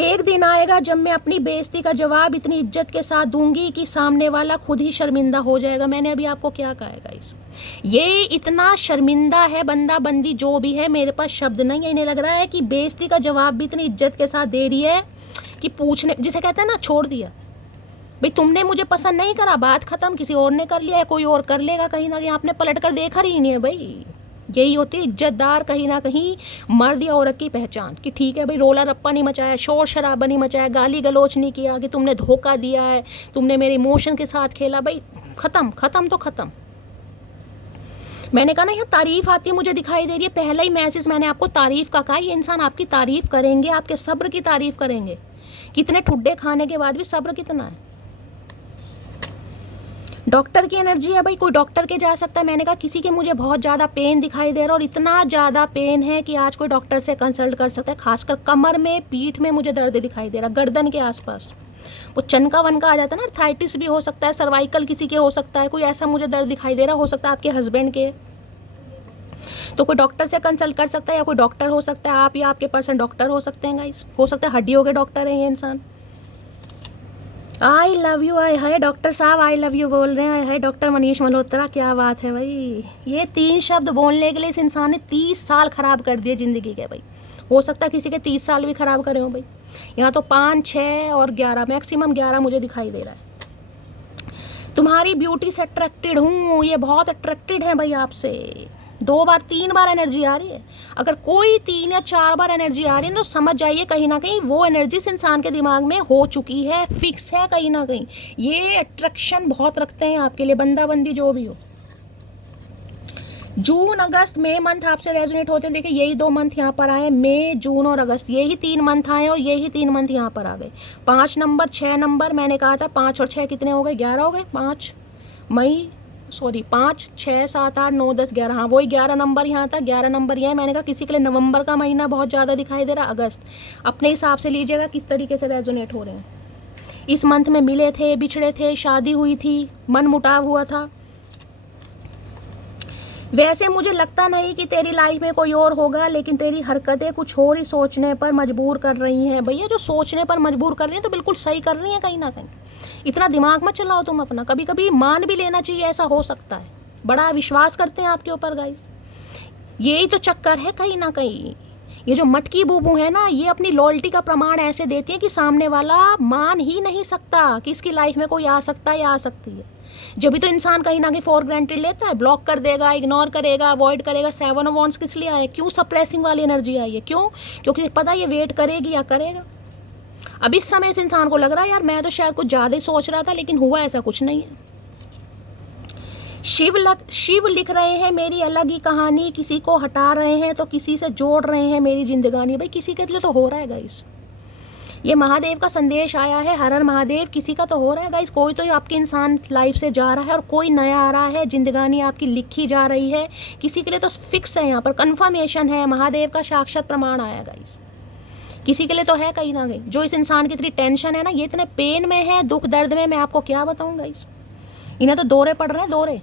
एक दिन आएगा जब मैं अपनी बेइज्जती का जवाब इतनी इज्जत के साथ दूंगी कि सामने वाला खुद ही शर्मिंदा हो जाएगा। मैंने अभी आपको क्या कहा है गाइस, ये इतना शर्मिंदा है, बंदा बंदी जो भी है, मेरे पास शब्द नहीं है। इन्हें लग रहा है कि बेइज्जती का जवाब भी इतनी इज्जत के साथ दे रही है कि पूछने, जिसे कहते हैं ना छोड़ दिया। भाई तुमने मुझे पसंद नहीं करा, बात खत्म, किसी और ने कर लिया है, कोई और कर लेगा। कहीं ना कहीं आपने पलट कर देखा ही नहीं है। भाई यही होती है इज्जतदार कहीं ना कहीं मर्द या औरत की पहचान, कि ठीक है भाई रोला रप्पा नहीं मचाया, शोर शराबा नहीं मचाया, गाली गलोच नहीं किया कि तुमने धोखा दिया है, तुमने मेरे इमोशन के साथ खेला। भाई खत्म, खत्म तो खत्म। मैंने कहा ना यहाँ तारीफ आती है, मुझे दिखाई दे रही है। पहला ही मैसेज मैंने आपको तारीफ का कहा। ये इंसान आपकी तारीफ करेंगे, आपके सब्र की तारीफ करेंगे। कितने ठुड्डे खाने के बाद भी सब्र कितना है। डॉक्टर की एनर्जी है। भाई कोई डॉक्टर के जा सकता है। मैंने कहा किसी के मुझे बहुत ज़्यादा पेन दिखाई दे रहा है, और इतना ज़्यादा पेन है कि आज कोई डॉक्टर से कंसल्ट कर सकता है। खासकर कमर में, पीठ में मुझे दर्द दिखाई दे रहा, गर्दन के आसपास वो चनका वनका आ जाता है ना, अर्थराइटिस भी हो सकता है, सर्वाइकल किसी के हो सकता है, कोई ऐसा मुझे दर्द दिखाई दे रहा। हो सकता है आपके हस्बैंड के, तो कोई डॉक्टर से कंसल्ट कर सकता है, या कोई डॉक्टर हो सकता है आप या आपके पर्सन डॉक्टर हो सकते हैं गाइस। हो सकता है हड्डियों के डॉक्टर है ये इंसान। आई लव यू, आए है डॉक्टर साहब, आई लव यू बोल रहे हैं। आए है डॉक्टर मनीष मल्होत्रा, क्या बात है भाई। ये 3 शब्द बोलने के लिए इस इंसान ने 30 साल खराब कर दिए ज़िंदगी के। भाई हो सकता है किसी के 30 साल भी खराब करे हो। भाई यहाँ तो 5, 6 और 11, मैक्सिमम 11 मुझे दिखाई दे रहा है। तुम्हारी ब्यूटी से अट्रैक्टेड हूँ, ये बहुत अट्रैक्टेड है भाई आपसे। 2 बार 3 बार एनर्जी आ रही है। अगर कोई 3 या 4 बार एनर्जी आ रही है तो समझ जाइए कहीं ना कहीं वो एनर्जी इस इंसान के दिमाग में हो चुकी है, फिक्स है कहीं ना कहीं। ये अट्रैक्शन बहुत रखते हैं आपके लिए, बंदा बंदी जो भी हो। जून, अगस्त, मई मंथ आपसे रेजोनेट होते हैं। देखिए यही 2 मंथ यहाँ पर आए, मई, जून और अगस्त, यही 3 मंथ आए और यही 3 मंथ यहाँ पर आ गए। 5 नंबर, 6 नंबर, मैंने कहा था 5 और 6 कितने हो गए, 11 हो गए। 5 मई, सॉरी 5, 6, 7, 8, 9, 10, 11, हाँ वही 11 नंबर यहाँ था, 11 नंबर यहाँ। मैंने कहा किसी के लिए नवंबर का महीना बहुत ज़्यादा दिखाई दे रहा, अगस्त। अपने हिसाब से लीजिएगा किस तरीके से रेजोनेट हो रहे हैं। इस मंथ में मिले थे, बिछड़े थे, शादी हुई थी, मन मुटाव हुआ था। वैसे मुझे लगता नहीं कि तेरी लाइफ में कोई और होगा, लेकिन तेरी हरकतें कुछ और ही सोचने पर मजबूर कर रही हैं। भैया जो सोचने पर मजबूर कर रही हैं तो बिल्कुल सही कर रही हैं कहीं ना कहीं। इतना दिमाग मत चलाओ तुम अपना, कभी कभी मान भी लेना चाहिए, ऐसा हो सकता है। बड़ा विश्वास करते हैं आपके ऊपर गाइस, यही तो चक्कर है कहीं ना कहीं। ये जो मटकी बूबू है ना, ये अपनी लॉयल्टी का प्रमाण ऐसे देती है कि सामने वाला मान ही नहीं सकता कि इसकी लाइफ में कोई आ सकता है या आ सकती है। जब भी तो इंसान कहीं ना कहीं फॉर ग्रांटेड लेता है, ब्लॉक कर देगा, इग्नोर करेगा, अवॉइड करेगा। 7 ऑफ वॉन्ड्स किस लिए आए? क्यों? सप्रेसिंग वाली एनर्जी आई है। क्यों? क्योंकि पता ये वेट करेगी या करेगा। अब इस समय इस इंसान को लग रहा है यार मैं तो शायद कुछ ज़्यादा ही सोच रहा था, लेकिन हुआ ऐसा कुछ नहीं है। शिव लिख रहे हैं मेरी अलग ही कहानी, किसी को हटा रहे हैं तो किसी से जोड़ रहे हैं मेरी जिंदगानी। भाई किसी के लिए तो हो रहा है गाइस, ये महादेव का संदेश आया है, हर हर महादेव। किसी का तो हो रहा है गाइस, कोई तो आपके इंसान लाइफ से जा रहा है और कोई नया आ रहा है, जिंदगानी आपकी लिखी जा रही है। किसी के लिए तो फिक्स है, यहाँ पर कन्फर्मेशन है, महादेव का साक्षात प्रमाण आया गाइस। किसी के लिए तो है कहीं ना कहीं। जो इस इंसान की इतनी टेंशन है ना, ये इतने पेन में है, दुख दर्द में, मैं आपको क्या बताऊँ गाइस। इन्हें तो दौरे पड़ रहे हैं, दौरे।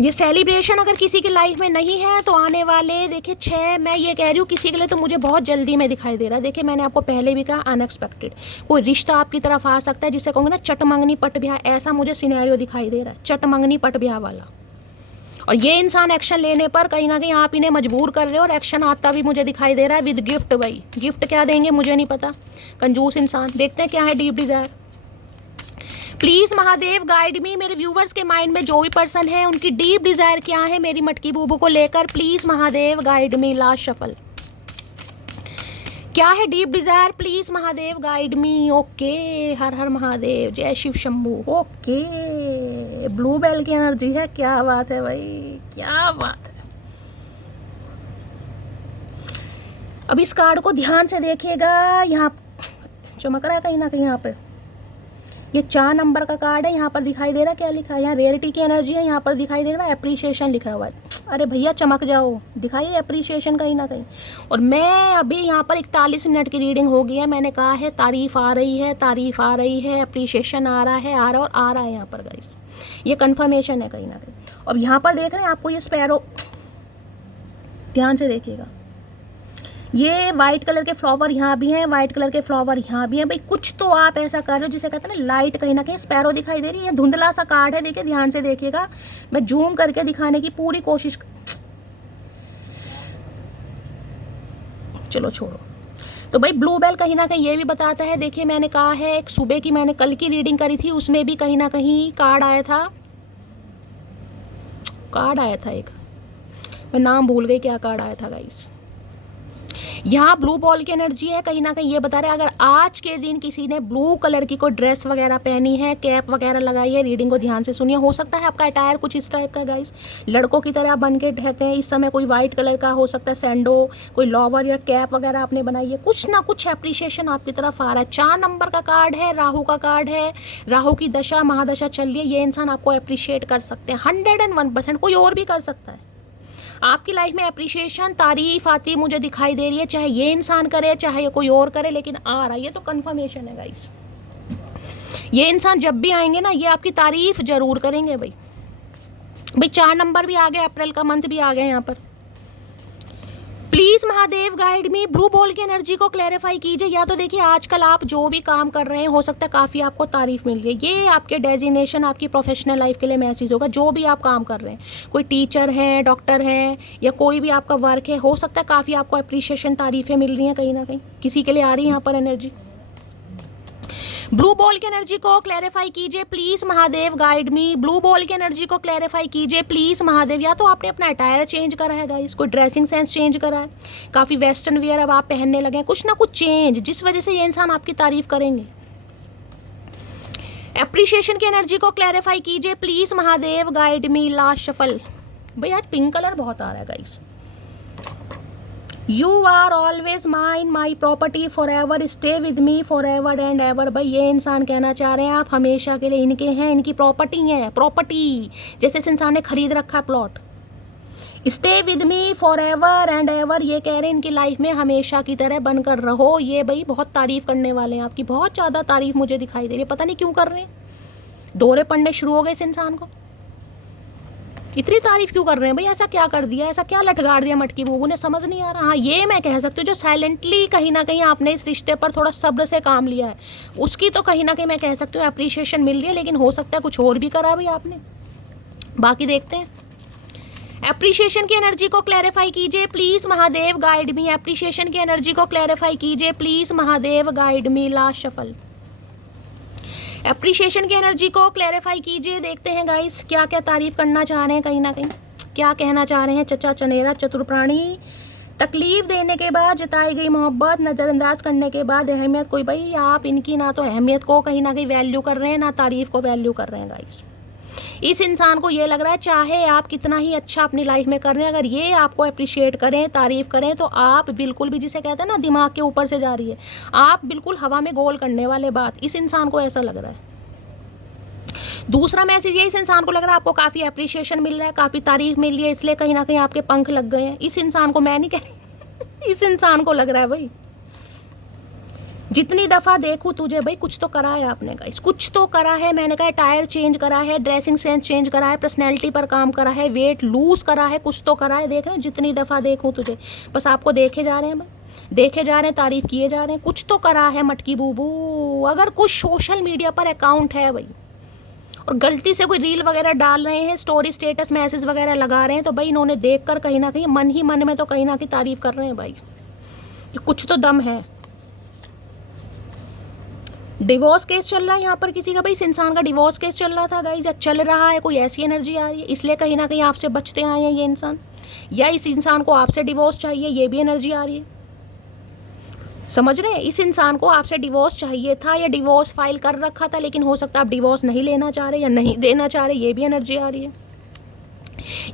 ये सेलिब्रेशन अगर किसी की लाइफ में नहीं है तो आने वाले देखिए 6, मैं ये कह रही हूँ किसी के लिए तो मुझे बहुत जल्दी में दिखाई दे रहा है। देखिए मैंने आपको पहले भी कहा अनएक्सपेक्टेड कोई रिश्ता आपकी तरफ आ सकता है, जिसे कहूँगे ना चटमंगनी पट ब्याह, ऐसा मुझे सिनेरियो दिखाई दे रहा है, चटमंगनी पट ब्याह वाला। और ये इंसान एक्शन लेने पर कहीं ना कहीं आप इन्हें मजबूर कर रहे हो, और एक्शन आता भी मुझे दिखाई दे रहा है विद गिफ्ट। भाई गिफ्ट क्या देंगे मुझे नहीं पता, कंजूस इंसान। देखते हैं क्या है deep desire. Please Mahadev guide मी। मेरे व्यूवर्स के माइंड में जो भी पर्सन है उनकी डीप डिजायर क्या है मेरी मटकी बूबू को लेकर, please Mahadev guide me. Last shuffle क्या है deep desire, please Mahadev guide me. Okay, हर हर महादेव, जय Shiv Shambhu. Okay, blue bell की एनर्जी है, क्या बात है भाई, क्या बात है। अब इस कार्ड को ध्यान से देखिएगा, यहाँ चमक रहा है कहीं ना कहीं। यहाँ पर ये 4 नंबर का कार्ड है, यहाँ पर दिखाई दे रहा है क्या लिखा है, यहाँ रेयरिटी की एनर्जी है, यहाँ पर दिखाई दे रहा है अप्रिसिएशन लिखा हुआ है। अरे भैया चमक जाओ, दिखाइए अप्रिसिएशन कहीं ना कहीं। और मैं अभी यहाँ पर 41 मिनट की रीडिंग हो गई है, मैंने कहा है तारीफ आ रही है, तारीफ आ रही है, अप्रिसिएशन आ रहा है, आ रहा और आ रहा है यहाँ पर गाइस, ये कन्फर्मेशन है कहीं ना कहीं। अब यहाँ पर देख रहे हैं आपको ये स्पैरो, ध्यान से देखिएगा, ये वाइट कलर के फ्लावर यहाँ भी हैं, वाइट कलर के फ्लावर यहाँ भी हैं। भाई कुछ तो आप ऐसा कर रहे हो जिसे कहते हैं ना लाइट, कहीं ना कहीं स्पैरो दिखाई दे रही है। धुंधला सा कार्ड है, देखिए ध्यान से देखिएगा, मैं जूम करके दिखाने की पूरी कोशिश, चलो छोड़ो। तो भाई ब्लू बेल कहीं ना कहीं ये भी बताता है, देखिए मैंने कहा है एक सुबह की मैंने कल की रीडिंग करी थी, उसमें भी कहीं ना कहीं कार्ड आया था, कार्ड आया था एक, मैं नाम भूल गई क्या कार्ड आया था गाइस। यहाँ ब्लू बॉल की एनर्जी है, कहीं ना कहीं ये बता रहे हैं अगर आज के दिन किसी ने ब्लू कलर की कोई ड्रेस वगैरह पहनी है, कैप वगैरह लगाई है, रीडिंग को ध्यान से सुनिए। हो सकता है आपका अटायर कुछ इस टाइप का गाइस, लड़कों की तरह बन के रहते हैं इस समय, कोई वाइट कलर का हो सकता है सैंडो, कोई लॉवर या कैप वगैरह आपने बनाई है, कुछ ना कुछ एप्रिसिएशन आपकी तरफ आ रहा है। 4 नंबर का कार्ड है, राहु का कार्ड है, राहु की दशा महादशा चल रही है, ये इंसान आपको अप्रिशिएट कर सकते हैं 101%, कोई और भी कर सकता है। आपकी लाइफ में अप्रिशिएशन, तारीफ आती मुझे दिखाई दे रही है, चाहे ये इंसान करे चाहे ये कोई और करे, लेकिन आ रहा है, ये तो कंफर्मेशन है गाइस। ये इंसान जब भी आएंगे ना ये आपकी तारीफ जरूर करेंगे भाई। 4 नंबर भी आ गए, अप्रैल का मंथ भी आ गया यहाँ पर। Please Mahadev guide me, blue ball की एनर्जी को क्लैरिफाई कीजिए। या तो देखिए आजकल आप जो भी काम कर रहे हैं हो सकता है काफ़ी आपको तारीफ मिल रही है, ये आपके डेजिग्नेशन आपकी प्रोफेशनल लाइफ के लिए मैसेज होगा। जो भी आप काम कर रहे हैं, कोई टीचर है, डॉक्टर है, या कोई भी आपका वर्क है, हो सकता है काफ़ी आपको अप्रिशिएशन, तारीफें मिल रही हैं कहीं ना कहीं, किसी के लिए आ रही है यहाँ पर एनर्जी। ब्लू बॉल की एनर्जी को क्लैरिफाई कीजिए please Mahadev guide me, blue ball की एनर्जी को क्लैरिफाई कीजिए प्लीज़ महादेव। या तो आपने अपना अटायर चेंज करा है गाइस, कोई ड्रेसिंग सेंस चेंज करा है, काफ़ी वेस्टर्न वियर अब आप पहनने लगे हैं, कुछ ना कुछ चेंज जिस वजह से ये इंसान आपकी तारीफ करेंगे। एप्रिशिएशन की एनर्जी को क्लैरिफाई कीजिए please Mahadev guide me. Last shuffle, भाई आज पिंक कलर बहुत आ रहा है guys. You are always mine, my property for ever, stay with me for ever and ever. भाई ये इंसान कहना चाह रहे हैं आप हमेशा के लिए इनके हैं, इनकी प्रॉपर्टी है, प्रॉपर्टी जैसे इस इंसान ने खरीद रखा है plot. Stay with me for ever and ever, ये कह रहे हैं इनकी लाइफ में हमेशा की तरह बनकर रहो। ये भाई बहुत तारीफ करने वाले हैं आपकी, बहुत ज़्यादा तारीफ मुझे दिखाई दे रही है, पता नहीं क्यों कर रहे हैं, दौरे पड़ने शुरू हो गए इस इंसान को। इतनी तारीफ क्यों कर रहे हैं भाई? ऐसा क्या कर दिया, ऐसा क्या लटगाड़ दिया मटकी बूबू ने, समझ नहीं आ रहा। हाँ ये मैं कह सकती हूँ जो साइलेंटली कहीं ना कहीं आपने इस रिश्ते पर थोड़ा सब्र से काम लिया है, उसकी तो कहीं ना कहीं मैं कह सकती हूँ अप्रिशिएशन मिल रही है, लेकिन हो सकता है कुछ और भी करा भाई आपने। बाकी देखते हैं। एप्रिशिएशन की एनर्जी को क्लैरिफाई कीजिए please Mahadev, guide me. Appreciation की एनर्जी को क्लैरिफाई कीजिए please Mahadev, guide me. Last shuffle. Appreciation की एनर्जी को क्लैरिफाई कीजिए। देखते हैं गाइस क्या क्या तारीफ करना चाह रहे हैं, कहीं ना कहीं क्या कहना चाह रहे हैं। चचा चनेरा चतुर प्राणी। तकलीफ देने के बाद जताई गई मोहब्बत, नज़रअंदाज करने के बाद अहमियत। कोई भाई आप इनकी ना तो अहमियत को कहीं ना कहीं वैल्यू कर रहे हैं, ना तारीफ को वैल्यू कर रहे हैं गाइस। इस इंसान को ये लग रहा है चाहे आप कितना ही अच्छा अपनी लाइफ में कर रहे हैं, अगर ये आपको अप्रिशिएट करें, तारीफ करें, तो आप बिल्कुल भी, जिसे कहते हैं ना दिमाग के ऊपर से जा रही है, आप बिल्कुल हवा में गोल करने वाले बात, इस इंसान को ऐसा लग रहा है। दूसरा मैसेज ये, इस इंसान को लग रहा है आपको काफ़ी अप्रिशिएशन मिल रहा है, काफ़ी तारीफ मिल रही है, इसलिए कहीं ना कहीं आपके पंख लग गए हैं। इस इंसान को मैं नहीं कह रही इस इंसान को लग रहा है भाई जितनी दफ़ा देखूँ तुझे भाई कुछ तो करा है आपने गाइस, कुछ तो करा है। मैंने कहा टायर चेंज करा है, ड्रेसिंग सेंस चेंज करा है, पर्सनैलिटी पर काम करा है, वेट लूज करा है, कुछ तो करा है। देख रहे हैं जितनी दफ़ा देखूँ तुझे, बस आपको देखे जा रहे हैं भाई, देखे जा रहे हैं, तारीफ किए जा रहे हैं, कुछ तो करा है मटकी बूबू। अगर कुछ सोशल मीडिया पर अकाउंट है भाई और गलती से कोई रील वगैरह डाल रहे हैं, स्टोरी स्टेटस मैसेज वगैरह लगा रहे हैं, तो भाई इन्होंने देखकर कहीं ना कहीं मन ही मन में तो कहीं ना कहीं तारीफ कर रहे हैं भाई, कुछ तो दम है। डिवोर्स केस चल रहा है यहाँ पर किसी का, भाई इस इंसान का डिवोर्स केस चल रहा था गाइस, या चल रहा है, कोई ऐसी एनर्जी आ रही है, इसलिए कहीं ना कहीं आपसे बचते आए हैं ये इंसान, या इस इंसान को आपसे डिवोर्स चाहिए, ये भी एनर्जी आ रही है। समझ रहे हैं, इस इंसान को आपसे डिवोर्स चाहिए था या डिवोर्स फाइल कर रखा था, लेकिन हो सकता है आप डिवोर्स नहीं लेना चाह रहे या नहीं देना चाह रहे, ये भी एनर्जी आ रही है।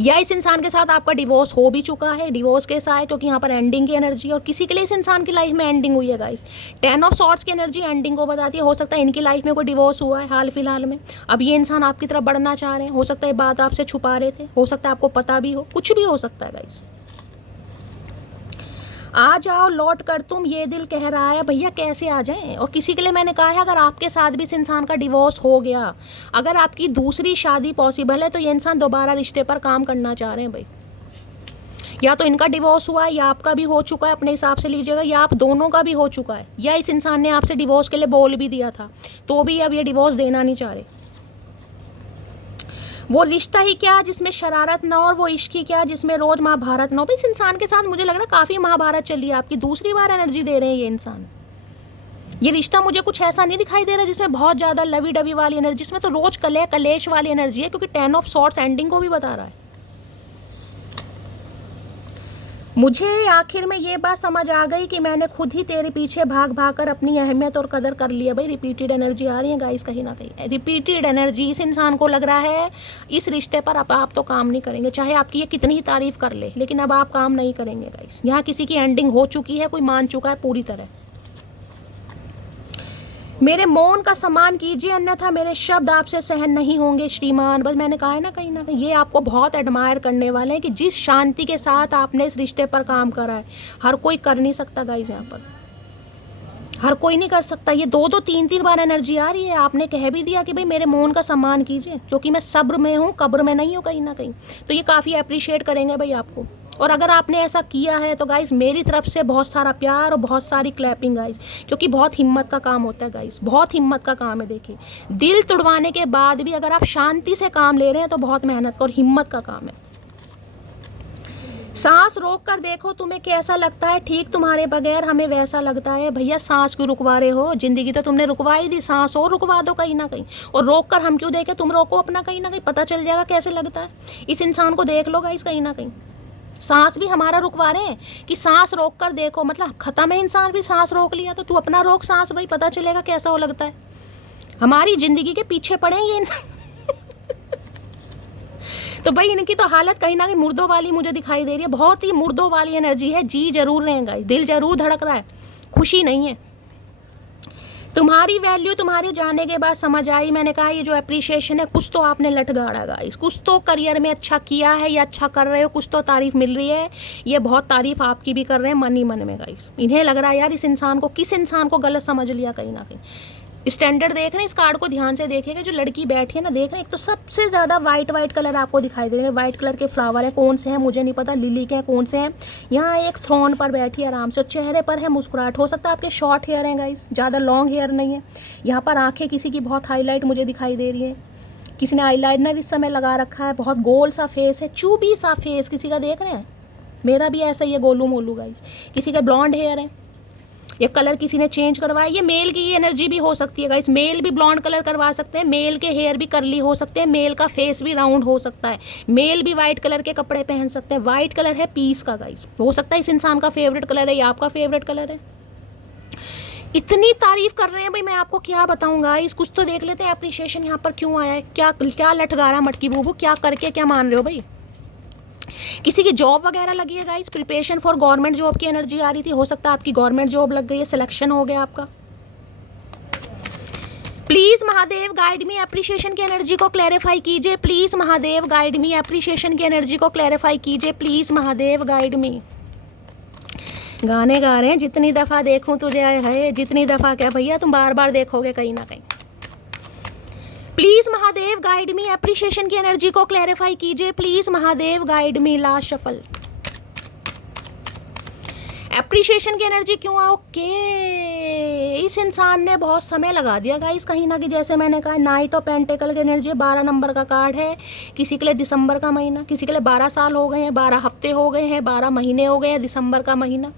या इस इंसान के साथ आपका डिवोर्स हो भी चुका है, डिवोर्स केस आए, क्योंकि यहाँ पर एंडिंग की एनर्जी, और किसी के लिए इस इंसान की लाइफ में एंडिंग हुई है गाइस। 10 ऑफ सॉर्ड्स की एनर्जी एंडिंग को बताती है। हो सकता है इनकी लाइफ में कोई डिवोर्स हुआ है हाल फिलहाल में, अब ये इंसान आपकी तरफ बढ़ना चाह रहे हैं, हो सकता है बात आपसे छुपा रहे थे, हो सकता है आपको पता भी हो, कुछ भी हो सकता है गाइस। आ जाओ लौट कर तुम, ये दिल कह रहा है भैया कैसे आ जाएं। और किसी के लिए मैंने कहा है अगर आपके साथ भी इस इंसान का डिवोर्स हो गया, अगर आपकी दूसरी शादी पॉसिबल है, तो ये इंसान दोबारा रिश्ते पर काम करना चाह रहे हैं भाई। या तो इनका डिवोर्स हुआ है, या आपका भी हो चुका है, अपने हिसाब से लीजिएगा, या आप दोनों का भी हो चुका है, या इस इंसान ने आपसे डिवोर्स के लिए बोल भी दिया था, तो भी अब ये डिवोर्स देना नहीं चाह रहे। वो रिश्ता ही क्या जिसमें शरारत ना, और वो इश्क ही क्या जिसमें रोज महाभारत ना हो। इस इंसान के साथ मुझे लग रहा है काफ़ी महाभारत चली है आपकी, दूसरी बार एनर्जी दे रहे हैं ये इंसान। ये रिश्ता मुझे कुछ ऐसा नहीं दिखाई दे रहा जिसमें बहुत ज़्यादा लवी डवी वाली एनर्जी, जिसमें तो रोज कलेह कलेश वाली एनर्जी है, क्योंकि 10 ऑफ सॉर्ड्स एंडिंग को भी बता रहा है। मुझे आखिर में ये बात समझ आ गई कि मैंने खुद ही तेरे पीछे भाग भाग कर अपनी अहमियत और कदर कर लिया। भाई रिपीटेड एनर्जी आ रही है गाइस, कहीं ना कहीं रिपीटेड एनर्जी। इस इंसान को लग रहा है इस रिश्ते पर अब आप तो काम नहीं करेंगे, चाहे आपकी ये कितनी ही तारीफ कर ले, लेकिन अब आप काम नहीं करेंगे गाइस। यहाँ किसी की एंडिंग हो चुकी है, कोई मान चुका है पूरी तरह। मेरे मौन का सम्मान कीजिए, अन्यथा मेरे शब्द आपसे सहन नहीं होंगे श्रीमान। बस मैंने कहा है ना, कहीं ना कहीं ये आपको बहुत एडमायर करने वाले हैं कि जिस शांति के साथ आपने इस रिश्ते पर काम करा है, हर कोई कर नहीं सकता गाइस। यहाँ पर हर कोई नहीं कर सकता। ये 2-2 3-3 बार एनर्जी आ रही है। आपने कह भी दिया कि भाई मेरे मौन का सम्मान कीजिए, क्योंकि मैं सब्र में हूँ, कब्र में नहीं हूँ कहीं ना कहीं। तो ये काफ़ी अप्रिशिएट करेंगे भाई आपको। और अगर आपने ऐसा किया है तो गाइस मेरी तरफ से बहुत सारा प्यार और बहुत सारी क्लैपिंग गाइस, क्योंकि बहुत हिम्मत का काम होता है गाइस, बहुत हिम्मत का काम है। देखिए दिल तुड़वाने के बाद भी अगर आप शांति से काम ले रहे हैं तो बहुत मेहनत और हिम्मत का काम है। सांस रोक कर देखो तुम्हें कैसा लगता है, ठीक तुम्हारे बगैर हमें वैसा लगता है। भैया सांस क्यों रुकवा रहे हो, जिंदगी तो तुमने रुकवाई दी, सांस और रुकवा दो कहीं ना कहीं। और रोक कर हम क्यों देखें, तुम रोको अपना, कहीं ना कहीं पता चल जाएगा कैसे लगता है। इस इंसान को देख लो गाइस, कहीं ना कहीं सांस भी हमारा रुकवा रहे हैं कि सांस रोक कर देखो, मतलब खत्म है इंसान भी सांस रोक लिया, तो तू अपना रोक सांस भाई, पता चलेगा कैसा वो लगता है। हमारी जिंदगी के पीछे पड़े ये तो भाई इनकी तो हालत कहीं ना कहीं मुर्दों वाली मुझे दिखाई दे रही है, बहुत ही मुर्दों वाली एनर्जी है। जी जरूर रहेगा, दिल जरूर धड़क रहा है, खुशी नहीं है। तुम्हारी वैल्यू तुम्हारे जाने के बाद समझ आई। मैंने कहा ये जो अप्रिशिएशन है, कुछ तो आपने लटगाड़ा गाइस, कुछ तो करियर में अच्छा किया है या अच्छा कर रहे हो, कुछ तो तारीफ मिल रही है। ये बहुत तारीफ आपकी भी कर रहे हैं मन ही मन में गाइस। इन्हें लग रहा है यार इस इंसान को, किस इंसान को गलत समझ लिया कहीं ना कहीं। स्टैंडर्ड देख रहे हैं, इस कार्ड को ध्यान से देखिएगा। जो लड़की बैठी है ना, देख रहे हैं, एक तो सबसे ज़्यादा वाइट कलर आपको दिखाई दे रहे हैं। वाइट कलर के फ्लावर है, कौन से हैं मुझे नहीं पता, लिली के हैं, कौन से हैं। यहाँ एक थ्रोन पर बैठी है आराम से, चेहरे पर है मुस्कुराहट। हो सकता है आपके शॉर्ट हेयर हैं गाइस, ज़्यादा लॉन्ग हेयर नहीं है। यहाँ पर आँखें किसी की बहुत हाईलाइट मुझे दिखाई दे रही है, किसी ने आईलाइनर इस समय लगा रखा है। बहुत गोल सा फेस है, चूबी सा फेस किसी का, देख रहे हैं। मेरा भी ऐसा ही है, गोलू मोलू गाइस। किसी के ब्लॉन्ड हेयर है, ये कलर किसी ने चेंज करवाया। ये मेल की एनर्जी भी हो सकती है गाइस, मेल भी ब्लॉन्ड कलर करवा सकते हैं, मेल के हेयर भी करली हो सकते हैं, मेल का फेस भी राउंड हो सकता है, मेल भी वाइट कलर के कपड़े पहन सकते हैं। वाइट कलर है पीस का गाइस, हो सकता है इस इंसान का फेवरेट कलर है या आपका फेवरेट कलर है। इतनी तारीफ कर रहे हैं भाई, मैं आपको क्या बताऊं गाइस। कुछ तो देख लेते हैं एप्रिशिएशन यहाँ पर क्यों आया है। क्या क्या लटकारा मटकी बूबू, क्या करके क्या मान रहे हो भाई। किसी की जॉब वगैरह लगी है guys, preparation for government job की एनर्जी आ रही थी। हो सकता है आपकी गवर्नमेंट जॉब लग गई है, सिलेक्शन हो गया आपका। Please Mahadev guide me, appreciation की एनर्जी को क्लैरिफाई कीजिए। Please Mahadev guide me, appreciation की एनर्जी को क्लैरिफाई कीजिए। प्लीज महादेव गाइड मी। गाने गा रहे हैं, जितनी दफा देखूं तुझे है, जितनी दफा क्या भैया, तुम बार बार देखोगे कहीं ना कहीं। Please Mahadev guide me, appreciation की एनर्जी को क्लैरिफाई कीजिए। Please Mahadev guide me. Last shuffle, appreciation की एनर्जी क्यों है? ओके, इस इंसान ने बहुत समय लगा दिया गाइस कहीं ना कहीं। जैसे मैंने कहा, नाइट ऑफ पेंटिकल की एनर्जी 12 नंबर का कार्ड है। किसी के लिए दिसंबर का महीना, किसी के लिए 12 साल हो गए हैं, 12 हफ्ते हो गए हैं, 12 महीने हो गए हैं, दिसंबर का महीना।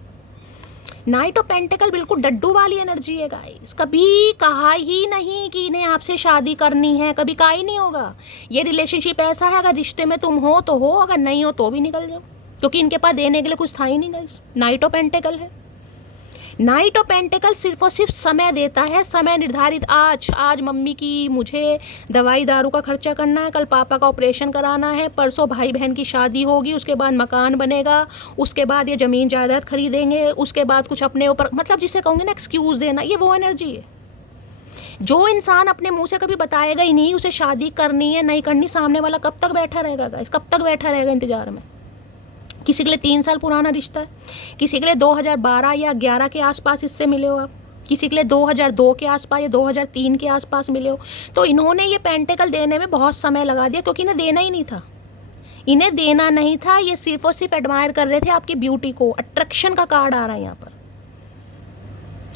नाइट ऑफ पेंटिकल बिल्कुल डड्डू वाली एनर्जी है गाइस। कभी कहा ही नहीं कि इन्हें आपसे शादी करनी है, कभी कहा ही नहीं होगा। ये रिलेशनशिप ऐसा है, अगर रिश्ते में तुम हो तो हो, अगर नहीं हो तो भी निकल जाओ, क्योंकि इनके पास देने के लिए कुछ था ही नहीं गाइस। नाइट ऑफ पेंटिकल है। नाइट ऑफ पेंटिकल सिर्फ और सिर्फ समय देता है, समय निर्धारित। आज मम्मी की मुझे दवाई दारू का खर्चा करना है, कल पापा का ऑपरेशन कराना है, परसों भाई बहन की शादी होगी, उसके बाद मकान बनेगा, उसके बाद ये ज़मीन जायदाद खरीदेंगे, उसके बाद कुछ अपने ऊपर, मतलब जिसे कहूँगे ना एक्सक्यूज़ देना, ये वो एनर्जी है। जो इंसान अपने मुंह से कभी बताएगा ही नहीं उसे शादी करनी है नहीं करनी, सामने वाला कब तक बैठा रहेगा गाइस, कब तक बैठा रहेगा इंतजार में। किसी के लिए 3 साल पुराना रिश्ता है, किसी के लिए 2012 या 11 के आसपास इससे मिले हो आप, किसी के लिए 2002 के आसपास या 2003 के आसपास मिले हो। तो इन्होंने ये पेंटिकल देने में बहुत समय लगा दिया, क्योंकि इन्हें देना ही नहीं था, इन्हें देना नहीं था। ये सिर्फ और सिर्फ एडमायर कर रहे थे आपकी ब्यूटी को। अट्रैक्शन का कार्ड आ रहा है यहाँ पर,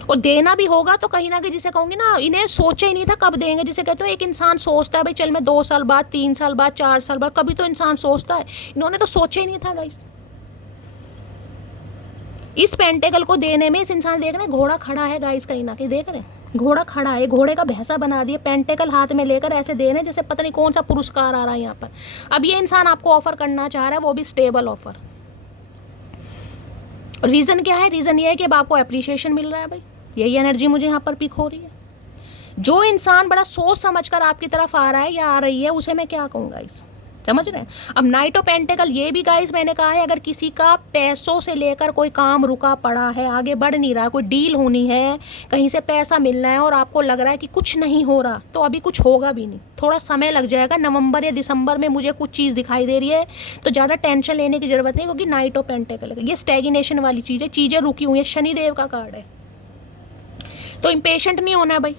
और देना भी होगा तो कहीं ना कहीं, जिसे कहूँगी ना, इन्हें सोचा ही नहीं था कब देंगे। जिसे कहते हो एक इंसान सोचता है भाई चल मैं 2 साल बाद, 3 साल बाद, 4 साल बाद, कभी तो इंसान सोचता है। इन्होंने तो सोचा ही नहीं था गाइस। इस पेंटिकल को देने में इस इंसान, देख रहे हैं घोड़ा खड़ा है गाइस, कहीं ना कहीं देख रहे हैं घोड़ा खड़ा है, घोड़े का भैंसा बना दिया, पेंटिकल हाथ में लेकर ऐसे दे रहे हैं जैसे पता नहीं कौन सा पुरस्कार आ रहा है यहाँ पर। अब ये इंसान आपको ऑफर करना चाह रहा है, वो भी स्टेबल ऑफर। रीज़न क्या है? रीज़न ये है कि अब आपको अप्रिशिएशन मिल रहा है भाई, यही एनर्जी मुझे यहाँ पर पिक हो रही है। जो इंसान बड़ा सोच समझ कर आपकी तरफ आ रहा है या आ रही है, उसे मैं क्या कहूँगा गाइस, समझ रहे हैं। अब नाइट ऑफ पेंटिकल ये भी गाइस मैंने कहा है, अगर किसी का पैसों से लेकर कोई काम रुका पड़ा है, आगे बढ़ नहीं रहा, कोई डील होनी है, कहीं से पैसा मिलना है और आपको लग रहा है कि कुछ नहीं हो रहा, तो अभी कुछ होगा भी नहीं, थोड़ा समय लग जाएगा। नवंबर या दिसंबर में मुझे कुछ चीज़ दिखाई दे रही है, तो ज़्यादा टेंशन लेने की ज़रूरत नहीं, क्योंकि नाइट ऑफ पेंटिकल ये स्टैग्नेशन वाली चीज़ है, चीज़ें रुकी हुई है, शनिदेव का कार्ड है। तो इम्पेशेंट नहीं होना है भाई।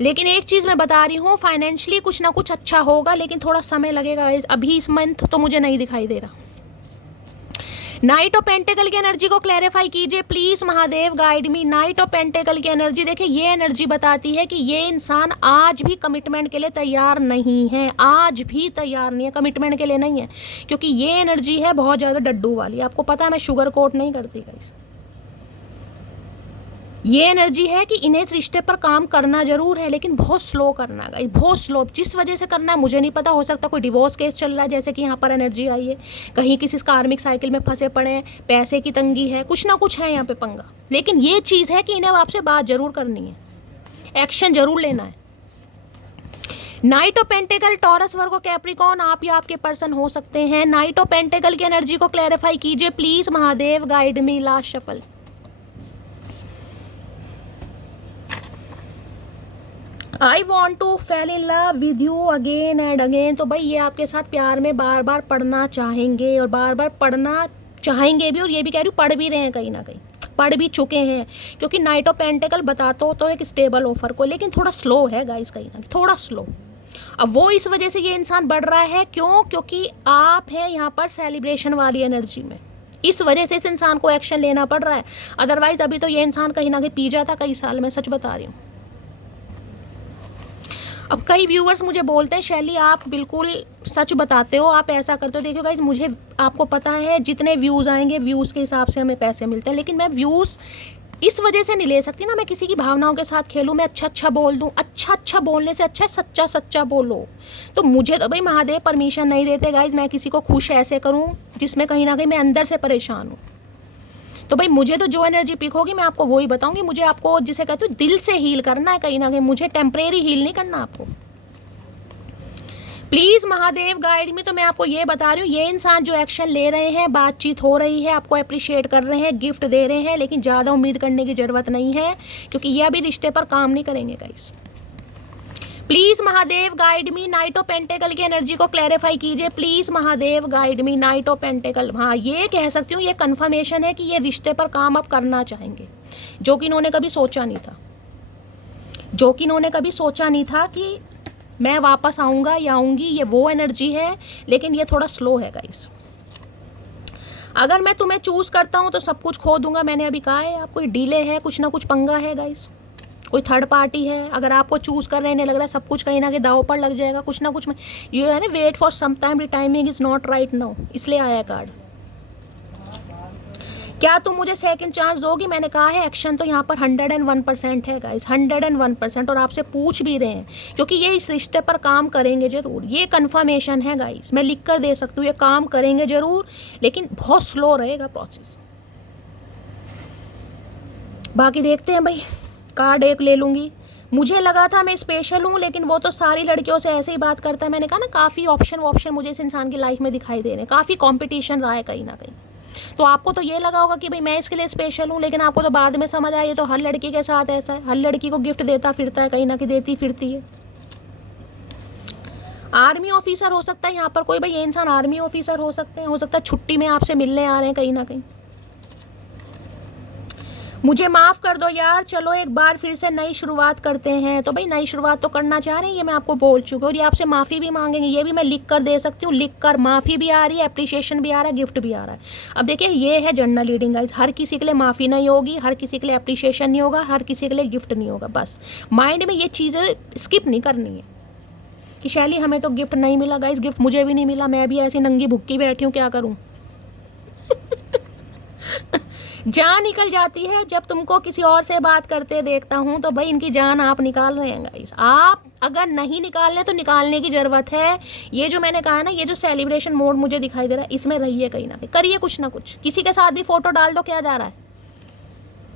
लेकिन एक चीज़ मैं बता रही हूँ, फाइनेंशियली कुछ ना कुछ अच्छा होगा, लेकिन थोड़ा समय लगेगा। अभी इस मंथ तो मुझे नहीं दिखाई दे रहा। नाइट ऑफ पेंटिकल की एनर्जी को क्लैरिफाई कीजिए please Mahadev, guide me. Night of pentacle की एनर्जी देखिए, ये एनर्जी बताती है कि ये इंसान आज भी कमिटमेंट के लिए तैयार नहीं है, आज भी तैयार नहीं है, कमिटमेंट के लिए नहीं है, क्योंकि ये एनर्जी है बहुत ज़्यादा डड्डू वाली। आपको पता है मैं शुगर कोट नहीं करती गाइस। ये एनर्जी है कि इन्हें इस रिश्ते पर काम करना जरूर है, लेकिन बहुत स्लो करना है, बहुत स्लो। जिस वजह से करना है मुझे नहीं पता, हो सकता कोई डिवोर्स केस चल रहा है, जैसे कि यहाँ पर एनर्जी आई है, कहीं किसी कार्मिक साइकिल में फंसे पड़े हैं, पैसे की तंगी है, कुछ ना कुछ है यहाँ पे पंगा। लेकिन ये चीज़ है कि इन्हें आपसे बात जरूर करनी है, एक्शन जरूर लेना है। Knight of pentacle Taurus, Virgo, Capricorn, आप या आपके पर्सन हो सकते हैं। नाइट ऑफ पेंटिकल की एनर्जी को क्लैरिफाई कीजिए please Mahadev, guide me. Last shuffle. I want to fell in love with you again and again. तो भाई ये आपके साथ प्यार में बार बार पढ़ना चाहेंगे और बार बार पढ़ना चाहेंगे भी, और ये भी कह रही हूँ पढ़ भी रहे हैं कहीं ना कहीं। पढ़ भी चुके हैं, क्योंकि नाइट ऑफ पेंटिकल बताता तो एक स्टेबल ऑफर को, लेकिन थोड़ा स्लो है गाइस, कहीं ना थोड़ा स्लो। अब वो इस वजह से ये इंसान बढ़ रहा है, क्यों? क्योंकि आप हैं यहाँ पर सेलिब्रेशन वाली एनर्जी में, इस वजह से इस इंसान को एक्शन लेना पड़ रहा है। अदरवाइज अभी तो ये इंसान कहीं ना कहीं पी जाता कई साल में, सच बता रही हूँ। अब कई व्यूअर्स मुझे बोलते हैं शैली आप बिल्कुल सच बताते हो, आप ऐसा करते हो। देखो गाइज, मुझे आपको पता है जितने व्यूज़ आएंगे व्यूज़ के हिसाब से हमें पैसे मिलते हैं, लेकिन मैं व्यूज़ इस वजह से नहीं ले सकती ना, मैं किसी की भावनाओं के साथ खेलूँ, मैं अच्छा बोल दूँ। अच्छा बोलने से अच्छा सच्चा बोलो। तो मुझे तो भाई महादेव परमिशन नहीं देते गाइज मैं किसी को खुश ऐसे करूँ जिसमें कहीं ना कहीं मैं अंदर से परेशान हूँ। तो भाई मुझे तो जो एनर्जी पिक होगी मैं आपको वही बताऊंगी। मुझे आपको जिसे कहते हो दिल से हील करना है कहीं ना कहीं, मुझे टेम्परेरी हील नहीं करना आपको। प्लीज़ महादेव गाइड मी। तो मैं आपको ये बता रही हूँ, ये इंसान जो एक्शन ले रहे हैं, बातचीत हो रही है, आपको अप्रिशिएट कर रहे हैं, गिफ्ट दे रहे हैं, लेकिन ज़्यादा उम्मीद करने की ज़रूरत नहीं है, क्योंकि ये अभी रिश्ते पर काम नहीं करेंगे guys. Please Mahadev guide me, night of pentacle की एनर्जी को क्लैरिफाई कीजिए please Mahadev guide me. Night of pentacle, हाँ ये कह सकती हूँ, ये कन्फर्मेशन है कि ये रिश्ते पर काम अब करना चाहेंगे, जो कि इन्होंने कभी सोचा नहीं था, जो कि इन्होंने कभी सोचा नहीं था कि मैं वापस आऊँगा या आऊँगी। ये वो एनर्जी है, लेकिन ये थोड़ा स्लो है गाइस। अगर मैं तुम्हें चूज़ करता हूँ तो सब कुछ खो दूंगा, मैंने अभी कहा है आपको, डिले है, कुछ ना कुछ पंगा है गाइस, कोई थर्ड पार्टी है। अगर आपको चूज़ कर रहे हैं, लग रहा है सब कुछ कहीं ना कहीं दाव पर लग जाएगा, कुछ ना कुछ में ये है ना, wait for some time, the timing is not right now, इसलिए आया कार्ड। क्या तुम मुझे सेकंड चांस दोगी? मैंने कहा है एक्शन तो यहाँ पर 101% है गाइस, 101%, और आपसे पूछ भी रहे हैं, क्योंकि ये इस रिश्ते पर काम करेंगे जरूर, ये कंफर्मेशन है गाइस, मैं लिख कर दे सकती हूँ, ये काम करेंगे जरूर, लेकिन बहुत स्लो रहेगा प्रोसेस। बाकी देखते हैं भाई, कार्ड एक ले लूँगी। मुझे लगा था मैं स्पेशल हूँ, लेकिन वो तो सारी लड़कियों से ऐसे ही बात करता है। मैंने कहा ना, काफ़ी ऑप्शन मुझे इस इंसान की लाइफ में दिखाई दे रहे हैं, काफ़ी कॉम्पिटिशन रहा है कहीं ना कहीं। तो आपको तो ये लगा होगा कि भाई मैं इसके लिए स्पेशल हूँ, लेकिन आपको तो बाद में समझ आया ये तो हर लड़की के साथ ऐसा है, हर लड़की को गिफ्ट देता फिरता है, कहीं ना कहीं देती फिरती है। आर्मी ऑफिसर हो सकता है यहाँ पर कोई, भाई ये इंसान आर्मी ऑफिसर हो सकते हैं, हो सकता है छुट्टी में आपसे मिलने आ रहे हैं कहीं ना कहीं। मुझे माफ़ कर दो यार, चलो एक बार फिर से नई शुरुआत करते हैं। तो भाई नई शुरुआत तो करना चाह रहे हैं, ये मैं आपको बोल चुकी हूँ, और ये आपसे माफ़ी भी मांगेंगे, ये भी मैं लिख कर दे सकती हूँ, लिख कर माफ़ी भी आ रही है, अप्रिशिएशन भी आ रहा है, गिफ्ट भी आ रहा है। अब देखिए ये है जनरल रीडिंग गाइस, हर किसी के लिए माफ़ी नहीं होगी, हर किसी के लिए अप्रिशिएशन नहीं होगा, हर किसी के लिए गिफ्ट नहीं होगा। बस माइंड में ये चीज़ें स्किप नहीं करनी है कि शैली हमें तो गिफ्ट नहीं मिला गाइस, गिफ्ट मुझे भी नहीं मिला, मैं भी ऐसी नंगी भुक्की बैठी हूँ, क्या करूँ। जान निकल जाती है जब तुमको किसी और से बात करते देखता हूँ, तो भाई इनकी जान आप निकाल रहे हैं गाइस। आप अगर नहीं निकालने तो निकालने की ज़रूरत है। ये जो मैंने कहा है ना, ये जो सेलिब्रेशन मोड मुझे दिखाई दे रहा है, इसमें रहिए कहीं ना कहीं, करिए कुछ ना कुछ, किसी के साथ भी फोटो डाल दो, क्या जा रहा है,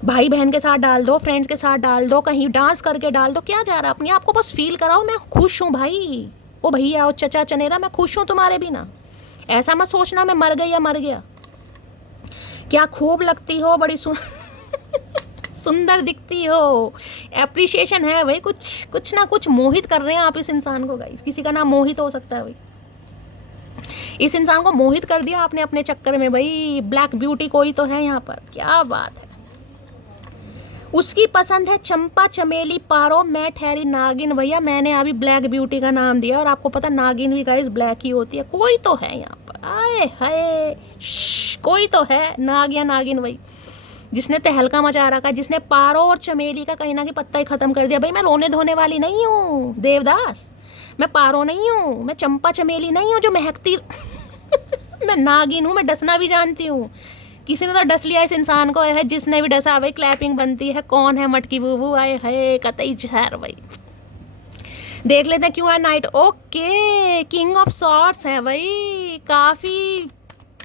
भाई बहन के साथ डाल दो, फ्रेंड्स के साथ डाल दो, कहीं डांस करके डाल दो, क्या जा रहा है, अपने आप को बस फील कराओ मैं खुश हूँ भाई, ओ भैया ओ चचा चनेरा मैं खुश हूँ तुम्हारे बिना। ऐसा मत सोचना मैं मर गई या मर गया। क्या खूब लगती हो, बड़ी सुंदर दिखती हो, एप्रिशिएशन है भाई, कुछ ना कुछ मोहित कर रहे हैं आप इस इंसान को गाइस। किसी का नाम मोहित हो सकता है भाई, इस इंसान को मोहित कर दिया आपने अपने चक्कर में भाई। ब्लैक ब्यूटी कोई तो है यहाँ पर, क्या बात है। उसकी पसंद है चंपा चमेली पारो, मैं ठहरी नागिन। भैया मैंने अभी ब्लैक ब्यूटी का नाम दिया, और आपको पता नागिन भी गाइस ब्लैक ही होती है। कोई तो है यहाँ पर, आए हाय कोई तो है, नाग या नागिन भाई, जिसने तहलका मचा रखा है, जिसने पारो और चमेली का कहीं ना कहीं पत्ता ही खत्म कर दिया। भाई मैं रोने धोने वाली नहीं हूँ देवदास, मैं पारो नहीं हूँ, मैं चंपा चमेली नहीं हूँ जो महकती मैं नागिन हूँ, मैं डसना भी जानती हूँ। किसी ने तो डस लिया इस इंसान को है, जिसने भी डसा भाई क्लैपिंग बनती है। कौन है मटकी बूबू, आए है कतई जहर भाई। देख लेते हैं क्यों है night. Okay king of swords है भाई, काफ़ी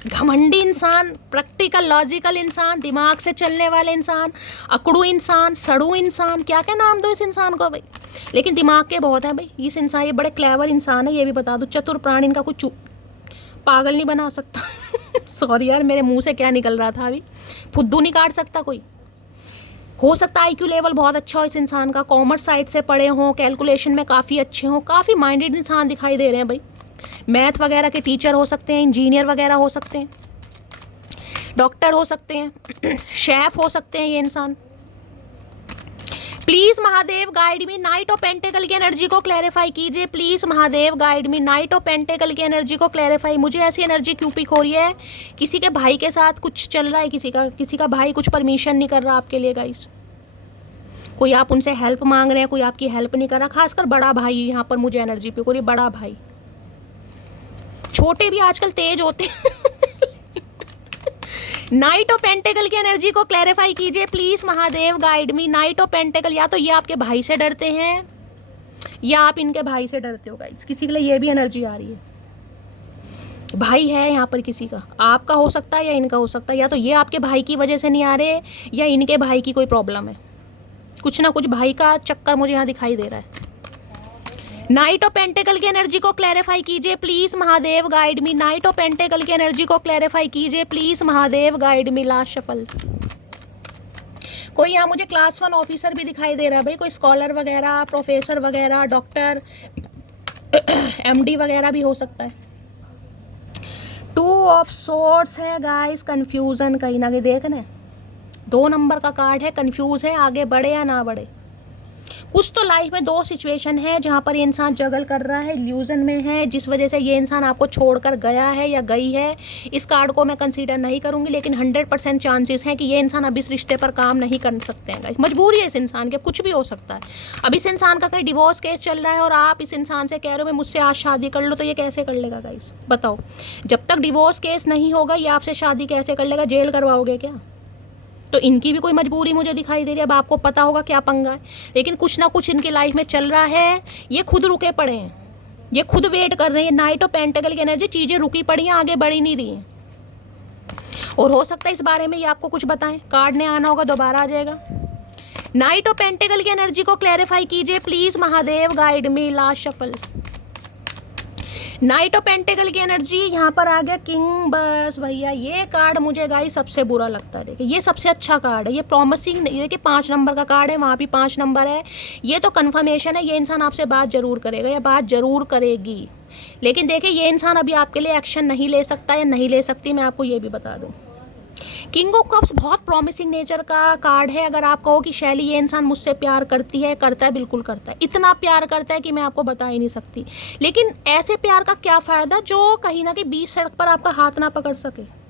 घमंडी इंसान, प्रैक्टिकल लॉजिकल इंसान, दिमाग से चलने वाले इंसान, अकड़ू इंसान, सड़ू इंसान, क्या क्या नाम दो इस इंसान को भाई, लेकिन दिमाग के बहुत है भाई इस इंसान। ये बड़े क्लेवर इंसान है, ये भी बता दूँ, चतुर प्राणी, इनका कुछ पागल नहीं बना सकता सॉरी यार, मेरे मुंह से क्या निकल रहा था अभी, फुद्दू नहीं काट सकता कोई। हो सकता है IQ लेवल बहुत अच्छा हो इस इंसान का, कॉमर्स साइड से पढ़े हों, कैलकुलेशन में काफ़ी अच्छे हों, काफ़ी माइंडेड इंसान दिखाई दे रहे हैं भाई। मैथ वगैरह के टीचर हो सकते हैं, इंजीनियर वगैरह हो सकते हैं। डॉक्टर हो सकते हैं, शेफ हो सकते हैं ये इंसान। Please Mahadev guide me, night of pentacle की एनर्जी को क्लैरिफाई कीजिए। Please Mahadev guide me, night of pentacle की एनर्जी को क्लैरिफाई। मुझे ऐसी एनर्जी क्यों पिक हो रही है? किसी के भाई के साथ कुछ चल रहा है, किसी का भाई कुछ परमिशन नहीं कर रहा आपके लिए गाइस। कोई आप उनसे हेल्प मांग रहे हैं, कोई आपकी हेल्प नहीं कर रहा। खासकर बड़ा भाई यहाँ पर मुझे एनर्जी पिक हो रही है, बड़ा भाई। छोटे भी आजकल तेज होते हैं। नाइट ऑफ पेंटेकल की एनर्जी को क्लैरिफाई कीजिए please Mahadev guide me. Night of pentacle, या तो ये आपके भाई से डरते हैं या आप इनके भाई से डरते हो गाइस। किसी के लिए ये भी एनर्जी आ रही है। भाई है यहाँ पर किसी का, आपका हो सकता है या इनका हो सकता है। या तो ये आपके भाई की वजह से नहीं आ रहे या इनके भाई की कोई प्रॉब्लम है। कुछ ना कुछ भाई का चक्कर मुझे यहाँ दिखाई दे रहा है। नाइट ऑफ पेंटेकल की एनर्जी को क्लैरिफाई कीजिए please Mahadev guide me. Night of pentacle की एनर्जी को क्लैरिफाई कीजिए please Mahadev guide me. Last shuffle. कोई यहाँ मुझे क्लास 1 ऑफिसर भी दिखाई दे रहा है भाई, कोई स्कॉलर वगैरह, प्रोफेसर वगैरह, डॉक्टर, एमडी वगैरह भी हो सकता है। 2 ऑफ सोर्ड्स है गाइस, कंफ्यूजन कहीं ना कहीं देख रहे। 2 नंबर का कार्ड है, कंफ्यूज है, आगे बढ़े या ना बढ़े। कुछ तो लाइफ में 2 सिचुएशन है जहाँ पर ये इंसान जगल कर रहा है, इल्यूजन में है, जिस वजह से ये इंसान आपको छोड़कर गया है या गई है। इस कार्ड को मैं कंसीडर नहीं करूंगी, लेकिन 100% चांसेस हैं कि ये इंसान अब इस रिश्ते पर काम नहीं कर सकते हैं। मजबूरी है इस इंसान के, कुछ भी हो सकता है। अब इस इंसान का कहीं डिवोर्स केस चल रहा है और आप इस इंसान से कह रहे हो भाई मुझसे आज शादी कर लो, तो ये कैसे कर लेगा गाइस बताओ? जब तक डिवोर्स केस नहीं होगा ये आपसे शादी कैसे कर लेगा? जेल करवाओगे क्या? तो इनकी भी कोई मजबूरी मुझे दिखाई दे रही है। अब आपको पता होगा क्या पंगा है, लेकिन कुछ ना कुछ इनकी लाइफ में चल रहा है। ये खुद रुके पड़े हैं, ये खुद वेट कर रहे हैं। नाइट ऑफ पेंटेकल की एनर्जी, चीज़ें रुकी पड़ी हैं, आगे बढ़ी नहीं रही हैं। और हो सकता है इस बारे में ये आपको कुछ बताएं। कार्ड ने आना होगा, दोबारा आ जाएगा। नाइट ऑफ पेंटेकल की एनर्जी को क्लैरिफाई कीजिए please Mahadev guide me. Last shuffle. Night of pentacle की एनर्जी यहाँ पर आ गया किंग। बस भैया ये कार्ड मुझे गाइस सबसे बुरा लगता है। देखिए ये सबसे अच्छा कार्ड है, ये प्रॉमिसिंग नहीं है कि 5 नंबर का कार्ड है, वहाँ भी 5 नंबर है। ये तो कन्फर्मेशन है, ये इंसान आपसे बात जरूर करेगा या बात जरूर करेगी। लेकिन देखिए ये इंसान अभी आपके लिए एक्शन नहीं ले सकता या नहीं ले सकती, मैं आपको ये भी बता दूँ। किंग ऑफ कप्स बहुत प्रॉमिसिंग नेचर का कार्ड है। अगर आप कहो कि शैली ये इंसान मुझसे प्यार करती है, करता है, बिल्कुल करता है। इतना प्यार करता है कि मैं आपको बता ही नहीं सकती। लेकिन ऐसे प्यार का क्या फ़ायदा जो कहीं ना कहीं बीच सड़क पर आपका हाथ ना पकड़ सके,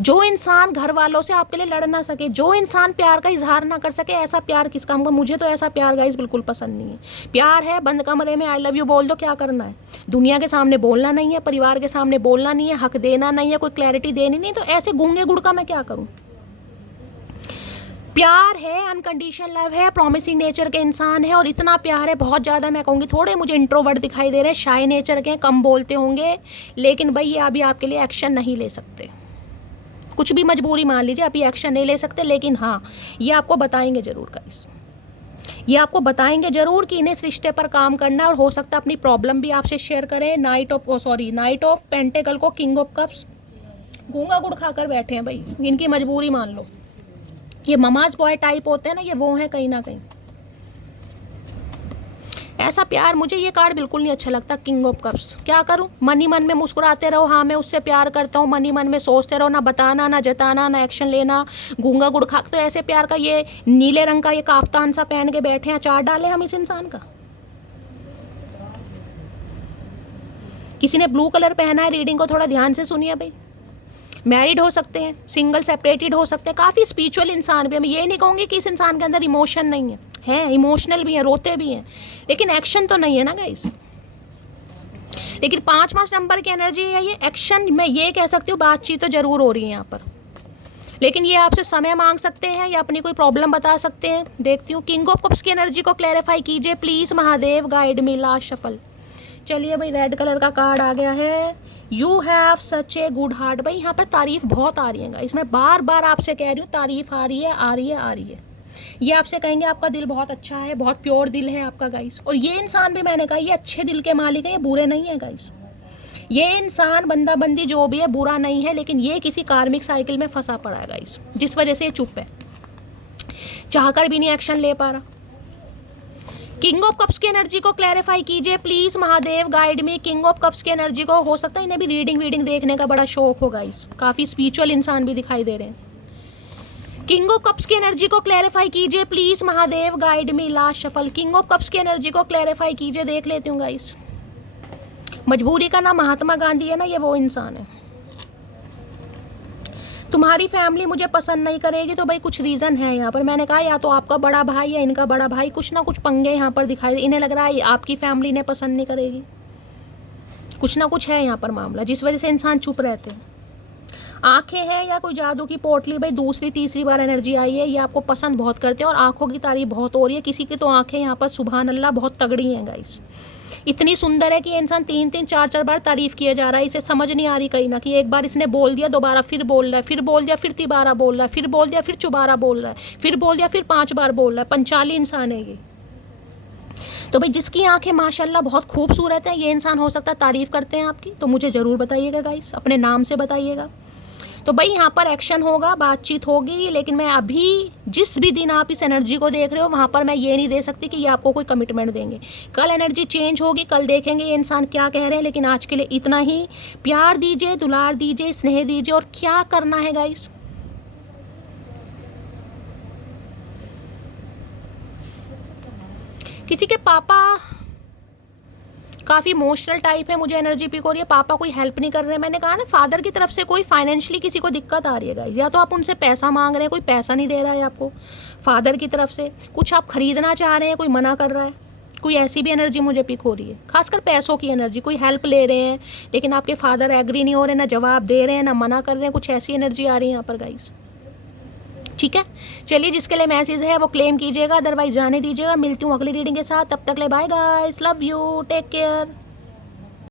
जो इंसान घर वालों से आपके लिए लड़ ना सके, जो इंसान प्यार का इजहार ना कर सके। ऐसा प्यार किस काम का? मुझे तो ऐसा प्यार गाइस बिल्कुल पसंद नहीं है। प्यार है बंद कमरे में आई लव यू बोल दो, क्या करना है? दुनिया के सामने बोलना नहीं है, परिवार के सामने बोलना नहीं है, हक देना नहीं है, कोई क्लैरिटी देनी नहीं। तो ऐसे गूंगे गुड़ का मैं क्या करूँ? प्यार है, अनकंडीशनल लव है, प्रॉमिसिंग नेचर के इंसान है और इतना प्यार है बहुत ज़्यादा। मैं कहूँगी थोड़े मुझे इंट्रोवर्ट दिखाई दे रहे हैं, शाय नेचर के, कम बोलते होंगे, लेकिन भाई ये अभी आपके लिए एक्शन नहीं ले सकते। कुछ भी मजबूरी मान लीजिए, अभी एक्शन नहीं ले सकते। लेकिन हाँ, ये आपको बताएंगे ज़रूर गाइस, ये आपको बताएंगे ज़रूर कि इन्हें इस रिश्ते पर काम करना है। और हो सकता है अपनी प्रॉब्लम भी आपसे शेयर करें। नाइट ऑफ पेंटेकल को किंग ऑफ कप्स गूंगा गुड़ खाकर बैठे हैं भाई, इनकी मजबूरी मान लो। ये ममाज बॉय टाइप होते हैं ना, ये वो हैं कहीं ना कहीं। ऐसा प्यार मुझे ये कार्ड बिल्कुल नहीं अच्छा लगता। किंग ऑफ कप्स, क्या करूं? मन ही मन में मुस्कुराते रहो, हाँ मैं उससे प्यार करता हूँ, मन ही मन में सोचते रहो, ना बताना, ना जताना, ना एक्शन लेना, गूंगा गुड़ खा। तो ऐसे प्यार का ये नीले रंग का ये काफ्तान सा पहन के बैठे हैं, अचार डाले हम इस इंसान का। किसी ने ब्लू कलर पहना है, रीडिंग को थोड़ा ध्यान से सुनिए भाई। मैरिड हो सकते हैं, सिंगल सेपरेटेड हो सकते हैं, काफ़ी स्पिरिचुअल इंसान भी। मैं ये नहीं कहूँगी कि इस इंसान के अंदर इमोशन नहीं है, इमोशनल भी है, रोते भी हैं, लेकिन एक्शन तो नहीं है ना गाइस। लेकिन 5 नंबर की एनर्जी है, ये एक्शन मैं ये कह सकती हूँ, बातचीत तो जरूर हो रही है यहाँ पर। लेकिन ये आपसे समय मांग सकते हैं या अपनी कोई प्रॉब्लम बता सकते हैं। देखती हूँ किंग ऑफ कप्स की एनर्जी को क्लैरिफाई कीजिए please Mahadev guide me. Last shuffle. चलिए भाई, रेड कलर का कार्ड आ गया है। You have such a good heart. भाई यहाँ पर तारीफ बहुत आ रही है, इसमें बार बार आपसे कह रही हूँ, तारीफ आ रही है, आ रही है, आ रही है। ये आपसे कहेंगे आपका दिल बहुत अच्छा है, बहुत प्योर दिल है आपका गाइस। और ये इंसान भी, मैंने कहा, ये अच्छे दिल के मालिक है, ये बुरे नहीं है गाइस। ये इंसान बंदा बंदी जो भी है बुरा नहीं है, लेकिन ये किसी कार्मिक साइकिल में फंसा पड़ा है गाइस, जिस वजह से ये चुप है, चाहकर भी नहीं एक्शन ले पा रहा। किंग ऑफ कप्स की एनर्जी को क्लैरिफाई कीजिए प्लीज महादेव, गाइड में। किंग ऑफ कप्स की एनर्जी को, हो सकता है इन्हें भी रीडिंग देखने का बड़ा शौक होगा, इस काफी स्पिरिचुअल इंसान भी दिखाई दे रहे हैं। किंग ऑफ कप्स की एनर्जी को क्लैरिफाई कीजिए प्लीज महादेव, गाइड में। Last shuffle, king of cups की एनर्जी को क्लैरिफाई कीजिए, देख लेती हूँ गाइस। मजबूरी का नाम महात्मा गांधी है ना, ये वो इंसान है। तुम्हारी फैमिली मुझे पसंद नहीं करेगी, तो भाई कुछ रीज़न है यहाँ पर। मैंने कहा या तो आपका बड़ा भाई या इनका बड़ा भाई, कुछ ना कुछ पंगे यहाँ पर दिखाई दे। इन्हें लग रहा है आपकी फैमिली इन्हें पसंद नहीं करेगी, कुछ ना कुछ है यहाँ पर मामला, जिस वजह से इंसान चुप रहते हैं। आंखें हैं या कोई जादू की पोटली, भाई दूसरी तीसरी बार एनर्जी आई है, ये आपको पसंद बहुत करते हैं और आंखों की तारीफ बहुत हो रही है। किसी की तो आंखें यहाँ पर सुभान अल्लाह बहुत तगड़ी हैं गाइस, इतनी सुंदर है कि इंसान 3-3 4-4 बार तारीफ किया जा रहा है। इसे समझ नहीं आ रही कहीं ना कि एक बार इसने बोल दिया, दोबारा फिर बोल रहा है, फिर बोल दिया, फिर तिबारा बोल रहा है, फिर बोल दिया, फिर चुबारा बोल रहा है, फिर बोल दिया, फिर 5 बार बोल रहा है। पंचाली इंसान है ये। तो भाई जिसकी आंखें माशाल्लाह बहुत खूबसूरत है, ये इंसान हो सकता है तारीफ करते हैं आपकी, तो मुझे ज़रूर बताइएगा गाइस, अपने नाम से बताइएगा। तो भाई यहाँ पर एक्शन होगा, बातचीत होगी, लेकिन मैं अभी जिस भी दिन आप इस एनर्जी को देख रहे हो वहाँ पर मैं ये नहीं दे सकती कि ये आपको कोई कमिटमेंट देंगे। कल एनर्जी चेंज होगी, कल देखेंगे ये इंसान क्या कह रहे हैं, लेकिन आज के लिए इतना ही। प्यार दीजिए, दुलार दीजिए, स्नेह दीजिए। और क्या करना है गाइस, किसी के पापा काफ़ी इमोशनल टाइप है, मुझे एनर्जी पिक हो रही है। पापा कोई हेल्प नहीं कर रहे हैं। मैंने कहा ना, फादर की तरफ से कोई फाइनेंशियली किसी को दिक्कत आ रही है गाइस, या तो आप उनसे पैसा मांग रहे हैं, कोई पैसा नहीं दे रहा है आपको फादर की तरफ से, कुछ आप खरीदना चाह रहे हैं, कोई मना कर रहा है, कोई ऐसी भी एनर्जी मुझे पिक हो रही है, खासकर पैसों की एनर्जी। कोई हेल्प ले रहे हैं लेकिन आपके फादर एग्री नहीं हो रहे, ना जवाब दे रहे हैं, ना मना कर रहे हैं, कुछ ऐसी एनर्जी आ रही है यहाँ पर गाइस। ठीक है, चलिए जिसके लिए मैसेज है वो क्लेम कीजिएगा, अदरवाइज जाने दीजिएगा। मिलती हूँ अगली रीडिंग के साथ, तब तक ले bye guys, love you, take care.